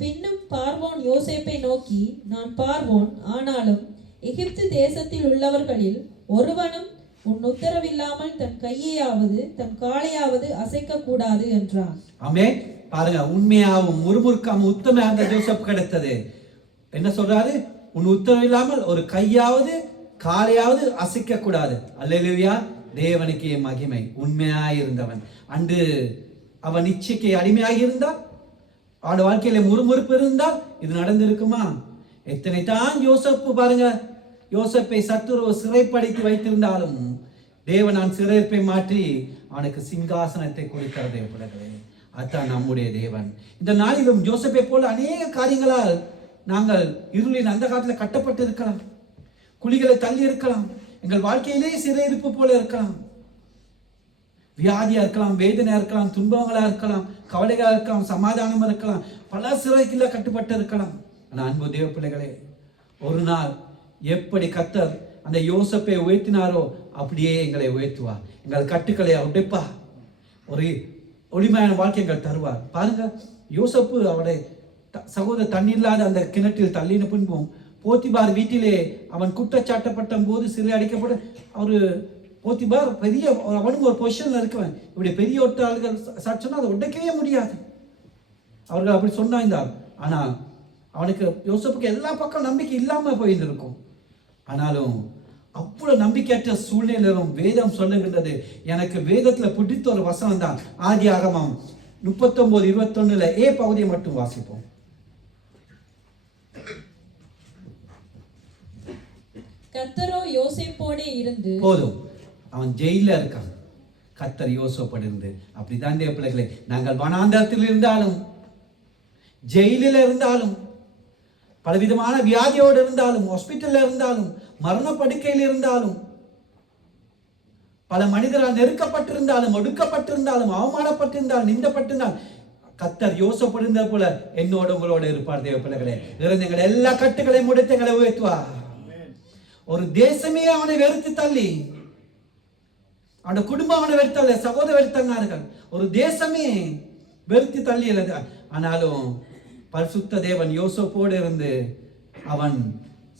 பின்னும் பார்வோன் யோசேப்பை நோக்கி, நான் பார்வோன், ஆனாலும் எகிப்து தேசத்தில் உள்ளவர்களில் ஒருவனும் உன் உத்தரவில்லாமல் தன் கையையாவது தன் காலையாவது அசைக்க கூடாது என்றான். ஆமென். பாருங்க, உண்மையாகவும் முறுமுறுக்காம உத்தமையாக ஜோசப் கிடைத்தது. என்ன சொல்றாரு? உன் உத்தரவு இல்லாமல் ஒரு கையாவது காலையாவது அசைக்க கூடாது. அல்லேலூயா, தேவனுக்கு மகிமை. உண்மையாயிருந்தவன் அன்று அவன் இச்சைக்கு அடிமையாக இருந்தால், அவன் வாழ்க்கையில முறுமுறுப்பு இருந்தால் இது நடந்திருக்குமா? எத்தனை தான் யோசப்பு பாருங்க, யோசப்பை சத்துருவ சிறைப்படுத்தி வைத்திருந்தாலும் தேவன் நான் சிறைப்பை மாற்றி அவனுக்கு சிங்காசனத்தை கொடுக்கிற தேவர்களே, அதான் நம்முடைய தேவன். இந்த நாளிலும் ஜோசப்பை போல அநேக காரியங்களால் நாங்கள் இருளின் அந்த காலத்தில் கட்டப்பட்டு இருக்கலாம், குழிகளை தள்ளி இருக்கலாம், எங்கள் வாழ்க்கையிலே சிறையிருப்பு போல இருக்கலாம், வியாதியா இருக்கலாம், வேதனையா இருக்கலாம், துன்பங்களா இருக்கலாம், கவலைகளா இருக்கலாம், சமாதானம் இருக்கலாம், பல சிறைக்குள்ள கட்டுப்பட்டு இருக்கலாம். ஆனால் அன்பு தேவ பிள்ளைகளே, ஒரு நாள் எப்படி கர்த்தர் அந்த யோசப்பை உயர்த்தினாரோ அப்படியே எங்களை உயர்த்துவார். எங்கள் கட்டுக்களை உடைப்பா, ஒரு ஒளிமையான வாழ்க்கை எங்கள் தருவார். பாருங்க, யோசப்பு அவருடைய சகோதர தண்ணீர் இல்லாத அந்த கிணற்றில் தள்ளின பின்பும் போத்திபார் வீட்டிலே அவன் குற்றச்சாட்டப்பட்ட போது சிறை அடைக்கப்பட அவரு போத்திபார் பெரிய அவனும் ஒரு பொசிஷன்ல இருக்கவன், இப்படி பெரிய ஒட்டாளர்கள் சாட்சினா அதை உடைக்கவே முடியாது. அவர்கள் அப்படி சொன்னாய்ந்தார். ஆனால் அவனுக்கு யோசப்புக்கு எல்லா பக்கம் நம்பிக்கை இல்லாம போயிட்டு இருக்கும். ஆனாலும் அவ்வளவு நம்பிக்கையற்ற சூழ்நிலையிலும் வேதம் சொல்லுகின்றது. எனக்கு வேதத்துல பிடித்த ஒரு வசனம் தான் ஆதியாகமம் 39:21 பகுதியை மட்டும் வாசிப்போம். கர்த்தரோ யோசேப்போடே இருந்து, போதும், அவன் ஜெயில இருக்கான், கர்த்தர் யோசேப்போடு இருந்து. அப்படிதான் தேவ பிள்ளைகளே, நாங்கள் வனாந்தரத்தில் இருந்தாலும், ஜெயிலில் இருந்தாலும், பலவிதமான வியாதியோடு இருந்தாலும், ஹாஸ்பிட்டல்ல இருந்தாலும், மரண படுக்கையில் இருந்தாலும், பல மனிதரால் நெருக்கப்பட்டிருந்தாலும், ஒடுக்கப்பட்டிருந்தாலும், அவமானப்பட்டிருந்தாலும், நிந்தப்பட்டிருந்தால், கர்த்தர் யோசேப்போடு இருந்த போல என்னோட உங்களோட இருப்பார். தேவ பிள்ளைகளே, எங்கள் எல்லா கட்டுகளையும் முடித்து எங்களை உயர்த்துவார். ஒரு தேசமே அவனை வெறுத்து தள்ளி, அவனுடைய குடும்பம் அவனை வெறுத்தல்ல, சகோதர வெறுத்தார்கள், ஒரு தேசமே வெறுத்து தள்ளி. ஆனாலும் பரிசுத்த தேவன் யோசேப்போடு இருந்து அவன்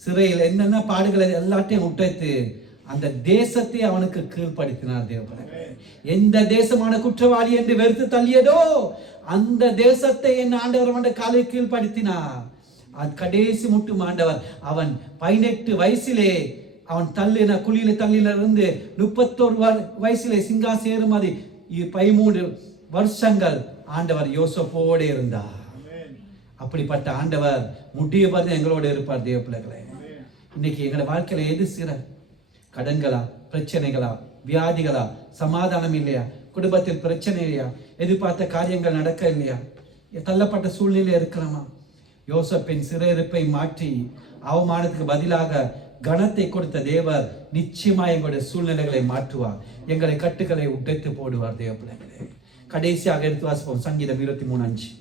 சிறையில் என்னென்ன பாடுகளை எல்லாத்தையும் உடைத்து அந்த தேசத்தை அவனுக்கு கீழ்ப்படுத்தினார். தேவன் எந்த தேசமான குற்றவாளி என்று வெறுத்து தள்ளியதோ அந்த தேசத்தை என் ஆண்டவர் அவன் காலை கீழ்ப்படுத்தினார். அது கடைசி முட்டும் ஆண்டவர் அவன் 18 வயசிலே அவன் தள்ளின குழியில தள்ளில இருந்து 31 வயசிலே சிங்காசனம் ஏறும் மாதிரி 13 வருஷங்கள் ஆண்டவர் யோசேப்போடு இருந்தார். அப்படிப்பட்ட ஆண்டவர் முடிய பார்த்து எங்களோட இருப்பார். தேவ பிள்ளைகளே, இன்னைக்கு எங்களோட வாழ்க்கையில எது சிறை? கடன்களா, பிரச்சனைகளா, வியாதிகளா, சமாதானம் இல்லையா, குடும்பத்தில் பிரச்சனை இல்லையா, எதிர்பார்த்த காரியங்கள் நடக்க இல்லையா, தள்ளப்பட்ட சூழ்நிலை இருக்கிறோமா? யோசேப்பின் சிறையிருப்பை மாற்றி அவமானத்துக்கு பதிலாக கனத்தை கொடுத்த தேவர் நிச்சயமா எங்களுடைய சூழ்நிலைகளை மாற்றுவார், எங்களை கட்டுக்களை உடைத்து போடுவார். தேவ பிள்ளைகளே, கடைசியாக எடுத்து வாசிப்போம் சங்கீதம் 23:5.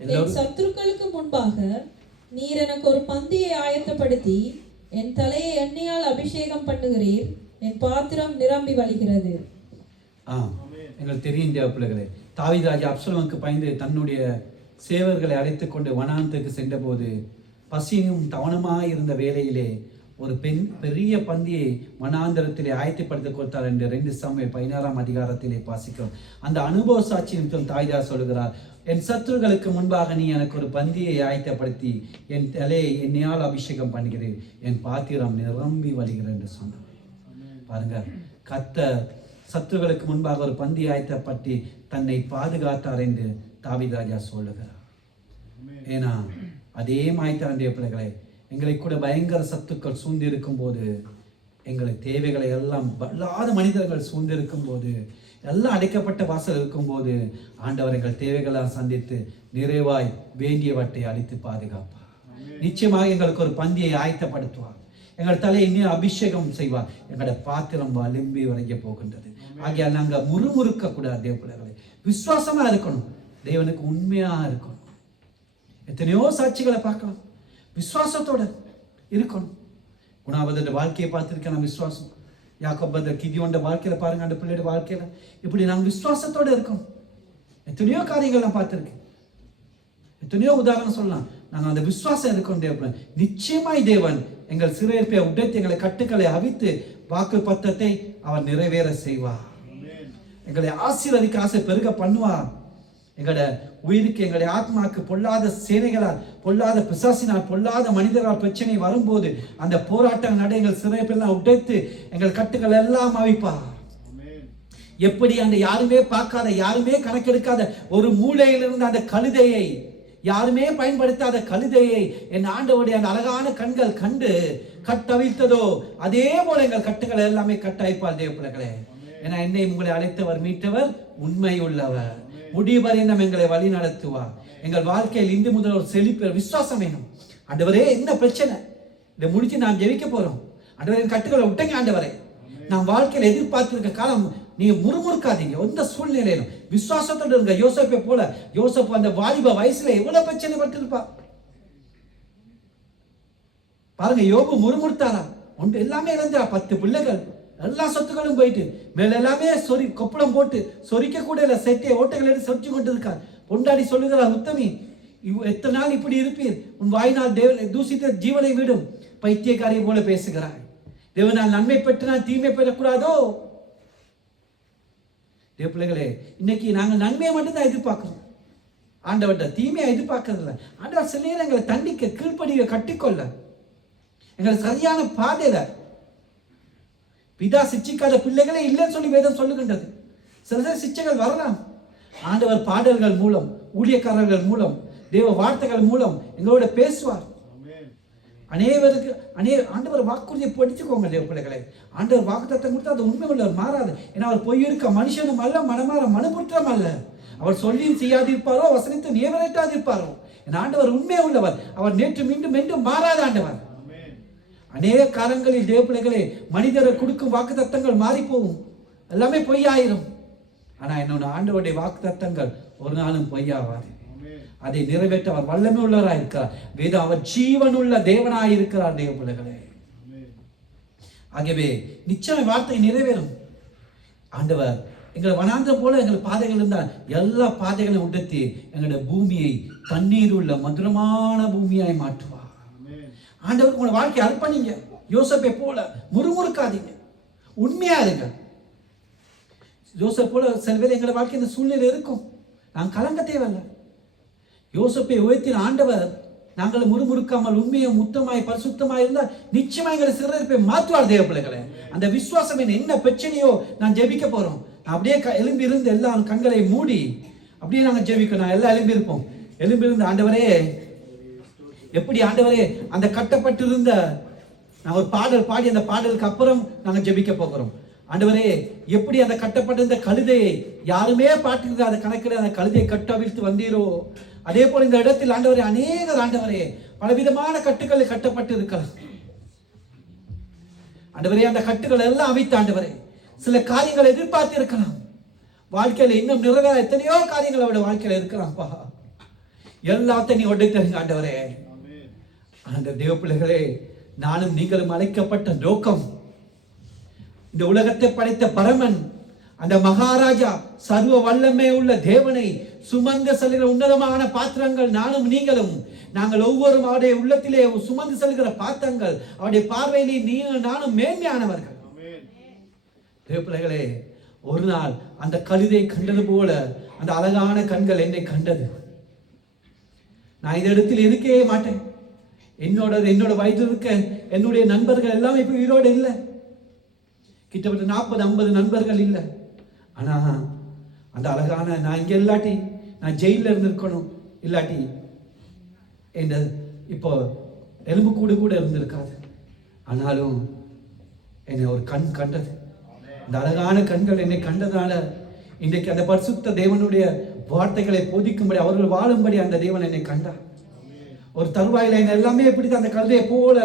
என் சத்துருக்களுக்கு முன்பாக நீர் எனக்கு ஒரு பந்தியை ஆயத்தப்படுத்தி என் தலையை எண்ணெயால் அபிஷேகம் பண்ணுகிறீர், என் பாத்திரம் நிரம்பி வழிகிறது. எங்களுக்கு தெரியும் தேவ பிள்ளைகளே, தாவீது ராஜா அப்சலோமுக்கு பயந்து தன்னுடைய சேவர்களை அழைத்துக் கொண்டு வனாந்தருக்கு சென்ற போது பசியும் தவனமாய் இருந்த வேளையிலே ஒரு பெரிய பந்தியை வனாந்தரத்திலே ஆயத்தப்படுத்தி கொடுத்தார் என்று 2 சாமுவேல் 16ஆம் அதிகாரத்திலே வாசிக்கிறோம். அந்த அனுபவ சாட்சி நிமித்தம் தாவீது சொல்லுகிறார், என் சத்துருக்களுக்கு முன்பாக நீ எனக்கு ஒரு பந்தியை ஆயத்தப்படுத்தி என் தலையை எண்ணெயால் அபிஷேகம் பண்ணுகிறேன், என் பாத்திரம் நிரம்பி வழிகிறேன் என்று சொன்னார். பாருங்க, கர்த்தர் சத்துருக்களுக்கு முன்பாக ஒரு பந்தி ஆயத்தப்பட்டு தன்னை பாதுகாத்தார் என்று தாவீது ராஜா சொல்லுகிறார். ஏன்னா அதே மாய்த்தாண்டிய பிள்ளைகளை, எங்களை கூட பயங்கர சத்துக்கள் சூழ்ந்திருக்கும் போது, எங்களை தேவைகளை எல்லாம் வல்லாத மனிதர்கள் சூழ்ந்திருக்கும் போது, எல்லாம் அடைக்கப்பட்ட வாசல் இருக்கும்போது ஆண்டவர் எங்கள் தேவைகளால் சந்தித்து நிறைவாய் வேண்டியவற்றை அளித்து பாதுகாப்பார். நிச்சயமாக எங்களுக்கு ஒரு பந்தியை ஆயத்தப்படுத்துவார். எங்கள் தலையை இன்னும் அபிஷேகம் செய்வார். எங்களோட பாத்திரம் வலிம்பி வரைக்க போகின்றது. ஆகியால் நாங்கள் முறுமுறுக்க கூடாது. தேவ பிள்ளைகளை, விசுவாசமா இருக்கணும், தேவனுக்கு உண்மையா இருக்கணும். எத்தனையோ சாட்சிகளை பார்க்கலாம், விசுவாசத்தோட இருக்கணும். குணாபதோட வாழ்க்கையை பார்த்துருக்கேன் நான், விசுவாசம். யாக்கோபு கிதியோண்ட வாழ்க்கையில பாருங்க, அந்த பிள்ளையோட வாழ்க்கையில இப்படி நாங்கள் விசுவாசத்தோட இருக்கணும். எத்தனையோ காரியங்கள் நான் பார்த்துருக்கேன், எத்தனையோ உதாரணம் சொல்லலாம். நாங்கள் அந்த விசுவாசம் இருக்கணும். தேவன் நிச்சயமாய் தேவன் எங்கள் சிறையிருப்பை உடைத்து எங்களை கட்டுக்களை அவித்து வாக்கு பத்தத்தை அவர் நிறைவேற செய்வார். எங்களை ஆசீர்வதிக்க ஆசை பெருக பண்ணுவார். எங்களோட உயிருக்கு, எங்களுடைய ஆத்மாவுக்கு பொல்லாத சேனைகளால், பொல்லாத பிசாசினால், பொல்லாத மனிதரால் பிரச்சனை வரும்போது அந்த போராட்டம் நட எங்கள் சிறைப்பெல்லாம் உடைத்து எங்கள் கட்டுகள் எல்லாம் அவிப்பார். எப்படி அந்த யாருமே பார்க்காத, யாருமே கணக்கெடுக்காத ஒரு மூலையிலிருந்து அந்த கழுதையை, யாருமே பயன்படுத்தாத கழுதையை என் ஆண்டவருடைய அந்த அழகான கண்கள் கண்டு கட்டவிழ்த்ததோ, அதே போல எங்கள் கட்டுகள் எல்லாமே கட்டாய்ப்பார். தேவ பிள்ளைகளே, ஏன்னா என்னை உங்களை அழைத்தவர், மீட்டவர், உண்மை உள்ளவர், முடிவரை நம்ம எங்களை வழி நடத்துவார். எங்கள் வாழ்க்கையில் இன்று முதல் ஒரு செழிப்பு விசுவாசம் வேணும். ஆண்டவரே, என்ன பிரச்சனை, இதை முடிச்சு நாம் ஜெயிக்க போறோம். ஆண்டவரே, கட்டுகளை விட்டங்க. ஆண்டவரே, நாம் வாழ்க்கையில் எதிர்பார்த்திருக்க காலம் நீங்க முறுமுறுக்காதீங்க. எந்த சூழ்நிலையிலும் விசுவாசத்தோடு இருங்க. யோசேப்பை போல, யோசேப்பு அந்த வாலிப வயசுல எவ்வளவு பிரச்சனை பட்டிருப்பா பாருங்க. யோபு முறுமுறுத்தாரா? ஒன்று எல்லாமே இழந்தா, 10 பிள்ளைகள், எல்லா சொத்துக்களும் போயிட்டு, மேல எல்லாமே கொப்பளம் போட்டு சொரிக்க கூட இல்லை, செட்டை ஓட்டைகள் எடுத்து சொரிச்சு கொண்டு இருக்கார். பொண்டாடி சொல்லுகிறார், உத்தமி, எத்தனை நாள் இப்படி இருப்பீர்? உன் வாயினால் தூசித்த ஜீவனை விடும். பைத்தியக்காரியை போல பேசுகிறாய். தேவனால் நன்மை பெற்றால் தீமை பெறக்கூடாதோ? தேவ பிள்ளைகளே, இன்னைக்கு நாங்கள் நன்மையை மட்டும்தான் எதிர்பார்க்கிறோம். ஆண்டவர்கிட்ட தீமையை எதிர்பார்க்கறது இல்லை. ஆண்டவர் சில நேரம் எங்களை தண்டிக்க, கீழ்ப்படியை கட்டிக்கொள்ள, எங்களை சரியான பாதையில, பிதா சிச்சிக்காத பிள்ளைகளே இல்லைன்னு சொல்லி வேதம் சொல்லுகின்றது. சில சிச்சைகள் வரலாம். ஆண்டவர் பாடல்கள் மூலம், ஊழியக்காரர்கள் மூலம், தேவ வார்த்தைகள் மூலம் எங்களோட பேசுவார். அநேகருக்கு ஆண்டவர் வாக்குறுதியை படிச்சுக்கோங்க தேவ பிள்ளைகளை. ஆண்டவர் வாக்குத்தத்தம் கொடுத்தா அது உண்மை உள்ளவர், மாறாது. ஏன்னா அவர் பொய் இருக்க மனுஷனும் அல்ல, மனமாற மனுபுற்றம் அல்ல. அவர் சொல்லியும் செய்யாதிருப்பாரோ, வசனித்து நிறைவேற்றாதிருப்பாரோ. என் ஆண்டவர் உண்மை உள்ளவர். அவர் நேற்று மீண்டும் மீண்டும் மாறாத ஆண்டவர். அநேக காலங்களில் தேவ பிள்ளைகளே, மனிதரை கொடுக்கும் வாக்கு தத்தங்கள் மாறி போகும், எல்லாமே பொய்யாயிரும். ஆனா என்னோட ஆண்டவருடைய வாக்கு தத்தங்கள் ஒரு நாளும் பொய்யாவாது. அதை நிறைவேற்ற அவர் வல்லமை உள்ளவராக இருக்கிறார். வேதம் அவர் ஜீவனுள்ள தேவனாய் இருக்கிறார். தேவ பிள்ளைகளே, ஆகவே நிச்சயம் வார்த்தை நிறைவேறும். ஆண்டவர் எங்களை வனாந்தரம் போல எங்கள் பாதைகள் இருந்தால் எல்லா பாதைகளையும் உடைத்து எங்களுடைய பூமியை தண்ணீர் உள்ள மதுரமான பூமியாய் மாற்றுவார். ஆண்டவருக்கு உங்களோட வாழ்க்கை அர்ப்பணிங்க. யோசேப்பை போல முறுமுறுக்காதீங்க, உண்மையா இருங்க. யோசேப் போல சில பேர் எங்களை வாழ்க்கை இந்த சூழ்நிலை இருக்கும், நாங்கள் கலங்க தேவையில்லை. யோசேப்பை உயர்த்தின ஆண்டவர் நாங்கள் முறுமுறுக்காமல் உண்மையை முத்தமாய் பரிசுத்தமாய் இருந்தால் நிச்சயமா எங்களை சிறையிருப்பை மாற்றுவார். தேவ பிள்ளைகளை, அந்த விசுவாசம் என்ன பிரச்சனையோ நான் ஜெபிக்க போறோம். நான் அப்படியே எலும்பி இருந்து எல்லாம் கண்களை மூடி அப்படியே நாங்கள் ஜெபிக்கணும். நான் எல்லாம் எலும்பி இருப்போம். எலும்பி இருந்து ஆண்டவரே, எப்படி ஆண்டவரே அந்த கட்டப்பட்டிருந்த நான் ஒரு பாடல் பாடி, அந்த பாடலுக்கு அப்புறம் நாங்கள் ஜெபிக்க போகிறோம். ஆண்டவரே, எப்படி அந்த கட்டப்பட்டிருந்த கழுதையை யாருமே பாட்டுக்கிற அந்த கணக்கில் அந்த கழுதையை கட்டவிழ்த்து வந்தீரோ, அதே போல இந்த இடத்தில் ஆண்டவரே அநேகர் ஆண்டவரே பலவிதமான கட்டுக்கள் கட்டப்பட்டு இருக்கலாம். ஆண்டவரே, அந்த கட்டுகள் எல்லாம் அவித்து ஆண்டவரே சில காரியங்களை எதிர்பார்த்து இருக்கலாம். வாழ்க்கையில இன்னும் நிறைவேற எத்தனையோ காரியங்கள் அவருடைய வாழ்க்கையில இருக்கலாம்ப்பா. எல்லாத்தையும் நீ உடைத்தருங்க ஆண்டவரே. அந்த தேவ பிள்ளைகளே, நானும் நீங்களும் அழைக்கப்பட்ட நோக்கம், இந்த உலகத்தை படைத்த பரமன், அந்த மகாராஜா, சர்வ வல்லமை உள்ள தேவனை சுமந்த செல்கிற உன்னதமான பாத்திரங்கள் நானும் நீங்களும் நாங்கள் ஒவ்வொரு அவருடைய உள்ளத்திலே சுமந்து செல்கிற பாத்தங்கள், அவருடைய பார்வையிலே நீயும் நானும் மேன்மையானவர்கள். பிள்ளைகளே, ஒரு நாள் அந்த கழுதை கண்டது போல அந்த அழகான கண்கள் என்னை கண்டது. நான் இந்த இடத்தில் இருக்கவே மாட்டேன். என்னோட வயதில் இருக்க என்னுடைய நண்பர்கள் எல்லாமே இப்ப உயிரோடு இல்லை. கிட்டத்தட்ட 40-50 நண்பர்கள் இல்லை. ஆனா அந்த அழகான நான் இங்க இல்லாட்டி நான் ஜெயில இருந்திருக்கணும், இல்லாட்டி என்ன இப்போ எலும்பு கூட இருந்திருக்காது. ஆனாலும் என்னை ஒரு கண் கண்டது. இந்த அழகான கண்கள் என்னை கண்டதால இன்றைக்கு அந்த பரிசுத்த தேவனுடைய வார்த்தைகளை போதிக்கும்படி, அவர்கள் வாழும்படி அந்த தேவன் என்னை கண்டார். ஒரு தருவாயில என்ன எல்லாமே இப்படிதான் அந்த கழுதையை போல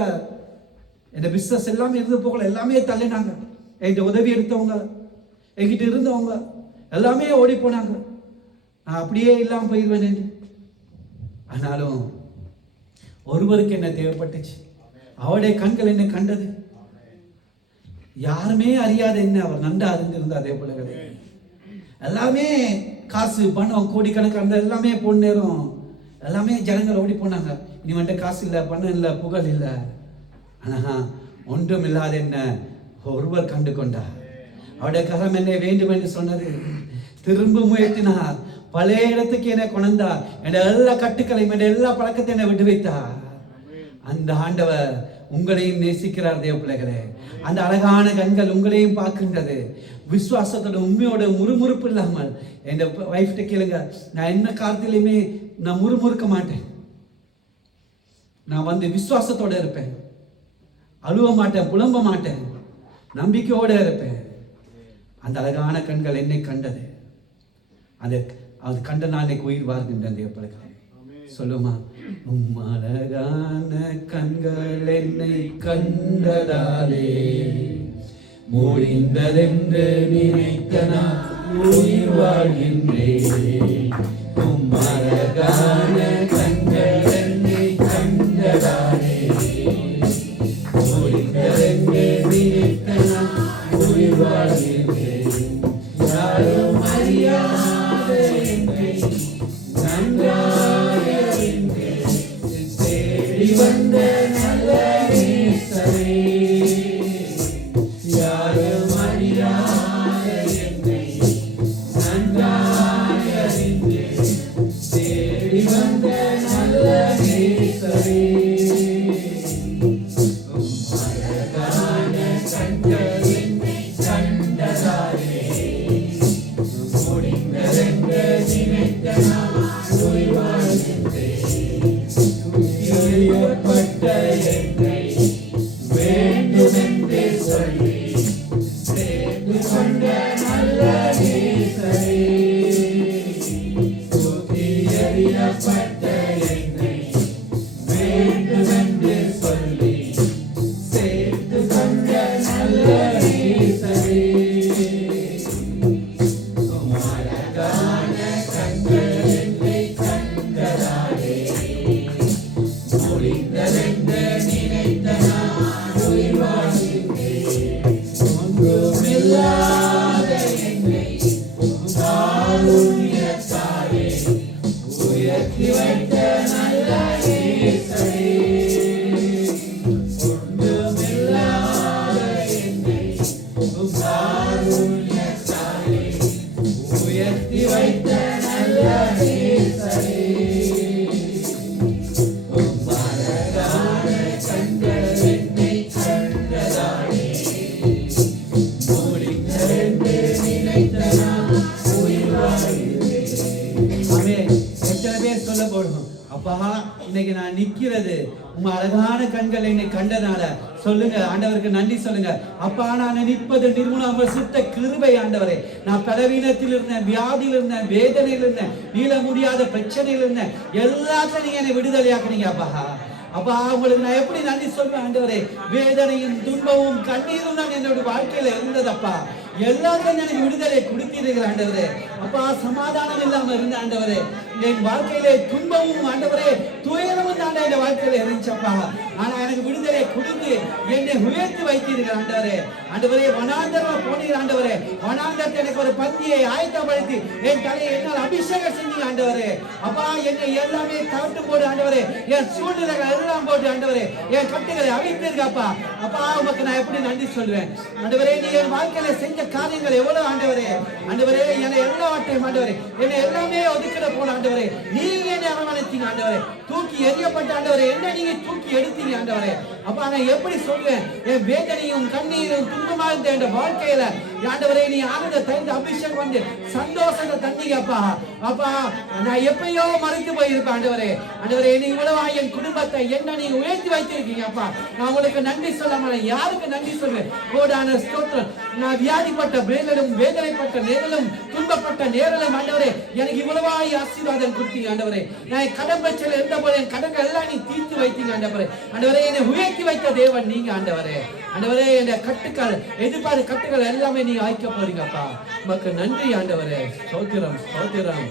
என் பிசினஸ் எல்லாமே இருந்த போகல எல்லாமே தள்ளினாங்க. என்கிட்ட உதவி எடுத்தவங்க, என்கிட்ட இருந்தவங்க எல்லாமே ஓடி போனாங்க. நான் அப்படியே இல்லாமல் போயிடுவேன் என்று. ஆனாலும் ஒருவருக்கு என்ன தேவைப்பட்டுச்சு. அவருடைய கண்கள் என்னை கண்டது. யாருமே அறியாத என்ன அவர் நன்றா அறிந்திருந்தா. அதே போல எல்லாமே காசு பணம் கோடிக்கணக்கான எல்லாமே போன நேரம் எல்லாமே ஜனங்கள் ஓடி போனாங்க. இனி வந்துட்டு காசு இல்லை, பணம் இல்லை, புகழ் இல்லை. ஆனா ஒன்றும் இல்லாத என்ன ஒருவர் கண்டு கொண்டார். அவருடைய கரம் என்னை வேண்டும் என்று சொன்னது. திரும்ப முயற்சினார். பழைய இடத்துக்கு என்னை கொண்டார். என் எல்லா கட்டுக்களையும் என் எல்லா பழக்கத்தை என்னை விட்டு வைத்தார். அந்த ஆண்டவர் உங்களையும் நேசிக்கிறார். தேவ பிள்ளைகளே, அந்த அழகான கண்கள் உங்களையும் பார்க்கின்றது. விசுவாசத்தோட உண்மையோட முறுமுறுப்பு இல்லாமல் என் வைஃப்ட கேளுங்க, நான் என்ன காலத்திலையுமே நான் முறுமுறுக்க மாட்டேன். நான் விசுவாசத்தோட இருப்பேன். அழுவ மாட்டேன், புலம்ப மாட்டேன், நம்பிக்கையோட இருப்பேன். அந்த அழகான கண்கள் என்னை கண்டது. அது கண்ட நான் உயிர் வாழ்கின்றேன். தேவ பிள்ளைகளே, சொல்லுமா, அழகான கண்கள் என்னை கண்டதாலே முடிந்ததென்று நினைத்த நான் உயிர் வாழ்கின்றேன். அழகான கண்கள் என்னை கண்டதாலே முடிந்ததென்று நினைத்த நான் உயிர் வாழ்கின்றேன். யாரும் அறியாத என்னை நன்றாக தேடி வந்த நல்ல நேசரே, யாரும் அறியாத என்னை நன்றாக தேடி வந்த நல்ல நேசரே. அழகான கண்கள் என்னை கண்டதாலே முடிந்ததென்று நினைத்த நான் உயிர் வாழ்கின்றேன். துதியப்பட்ட என்னை வேண்டுமென்று சொல்லி சேர்ந்து கொண்ட நல்ல நேசரே. துதியப்பட்ட என்னை வேண்டுமென்று சொல்லி சேர்த்து கொண்ட நல்ல நேசரே. அழகான கண்கள் என்னை கண்டதாலே முடிந்ததென்று நினைத்த நான் உயிர் வாழ்கின்றேன். ஒன்றுமில்லாத என்னை காருண்யத்தாலே உயர்த்தி வைத்த நல்ல நேசரே. ஒன்றுமில்லாத என்னை காருண்யத்தாலே உயர்த்தி வைத்த நல்ல நேசரே. அழகான கண்கள் என்னை கண்டதாலே முடிந்ததென்று நினைத்த நான் உயிர் வாழ்கின்றேன். ஆமென். எத்தனை பேர் சொல்ல போறோம், அப்பா இன்னைக்கு நான் நிக்கிறது உங்க அழகான கண்கள் என்னை கண்டனால. சொல்லுங்க, ஆண்டவருக்கு நன்றி சொல்லுங்க. அப்பா நான் நிற்பது நிர்மூலம் சுத்த கிருபை ஆண்டவரே. நான் பலவீனத்தில் இருந்தேன், வியாதியில் இருந்தேன், வேதனையில் இருந்தேன், நீள முடியாத பிரச்சனையில் இருந்தேன். எல்லாத்தையும் நீங்க என்னை விடுதலையாக்குனீங்க அப்பா. அப்பா உங்களுக்கு நான் எப்படி நன்றி சொல்றேன் ஆண்டவரே. வேதனையும் துன்பமும் கண்ணீரும் தான் என்னோட வாழ்க்கையில இருந்ததப்பா. எல்லாத்தையும் எனக்கு விடுதலை கொடுத்தீர்கள் ஆண்டவரே. அப்பா சமாதானம் இல்லாம இருந்த ஆண்டவரே, என் வாழ்க்கையிலே துன்பமும் ஆண்டவரே துயரமும் தான் என் வாழ்க்கையில இருந்துச்சப்பா. ஆனா எனக்கு விடுதலை கொடுத்து என்னை உயர்த்தி வைத்தீர்கள் ஆண்டவரே. ஆண்டவரே, வனாந்தரமா போனீர் ஆண்டவரே. வனாந்தரத்தை எனக்கு ஒரு பந்தியை ஆயத்தப்படுத்தி என் தலையை என்னால் அபிஷேகம் செஞ்சீங்க ஆண்டவரே. அப்பா, என்னை எல்லாமே தவிர்த்து போடு ஆண்டவரே. என் சூழ்நிலைகள் எல்லாம் போட்டு ஆண்டவரே, என் கட்டுகளை அழித்தீர்களப்பா. அப்பா, உமக்கு நான் எப்படி நன்றி சொல்வேன் ஆண்டவரே. நீ என் வாழ்க்கையில செஞ்ச காரியங்கள் எவ்வளவு ஆண்டவரே. ஆண்டவரே, என்னை எல்லாவற்றையும் ஆண்டவரே, என்னை எல்லாமே ஒதுக்கிட போல ஆண்டவரே. நீங்க என்னை அரவணைத்தீங்க ஆண்டவரே. தூக்கி எறியப்பட்ட ஆண்டவரே, என்ன நீங்க தூக்கி எடுத்தீங்க ஆண்டவரே. அப்பா, நான் எப்படி சொல்வேன்? என் வேதனையும் கண்ணீரும் துன்பமா இருந்த என் வாழ்க்கையில ஆண்டவரே, நீ ஆனந்த தந்து அபிஷேகம் வந்து சந்தோஷத்தை தந்தீங்க அப்பா. அப்பா, நான் எப்பயோ மறைத்து போயிருப்பேன் ஆண்டவரே. ஆண்டவரே, நீ இவ்வளவா என் குடும்பத்தை என்ன நீங்க உயர்த்தி வைத்திருக்கீங்க அப்பா. நான் உங்களுக்கு நன்றி சொல்லாம யாருக்கு நன்றி சொல்வேன்? கோடான ஸ்தோத்திரம். நான் வியாதிப்பட்ட வேதலும், வேதனைப்பட்ட நேரலும், துன்பப்பட்ட நேரலும் ஆண்டவரே, எனக்கு இவ்வளவா ஆசீர்வாதம் கொடுத்தீங்க ஆண்டவரே. நான் கடன் பிரச்சனை இருந்த போது என் கடன்கள் எல்லாம் நீ தீர்த்து வைத்தீங்க ஆண்டவரே. ஆண்டவரே, என்னை உயர்த்தி வைத்த தேவன் நீங்க ஆண்டவரே. ஆண்டவரே, என் கட்டுக்கள், எதிர்பார்ப்பு கட்டுக்கள் எல்லாமே நீங்க ஆய்க்க போறீங்கப்பா. உமக்கு நன்றி ஆண்டவரே. ஸ்தோத்திரம், ஸ்தோத்திரம்.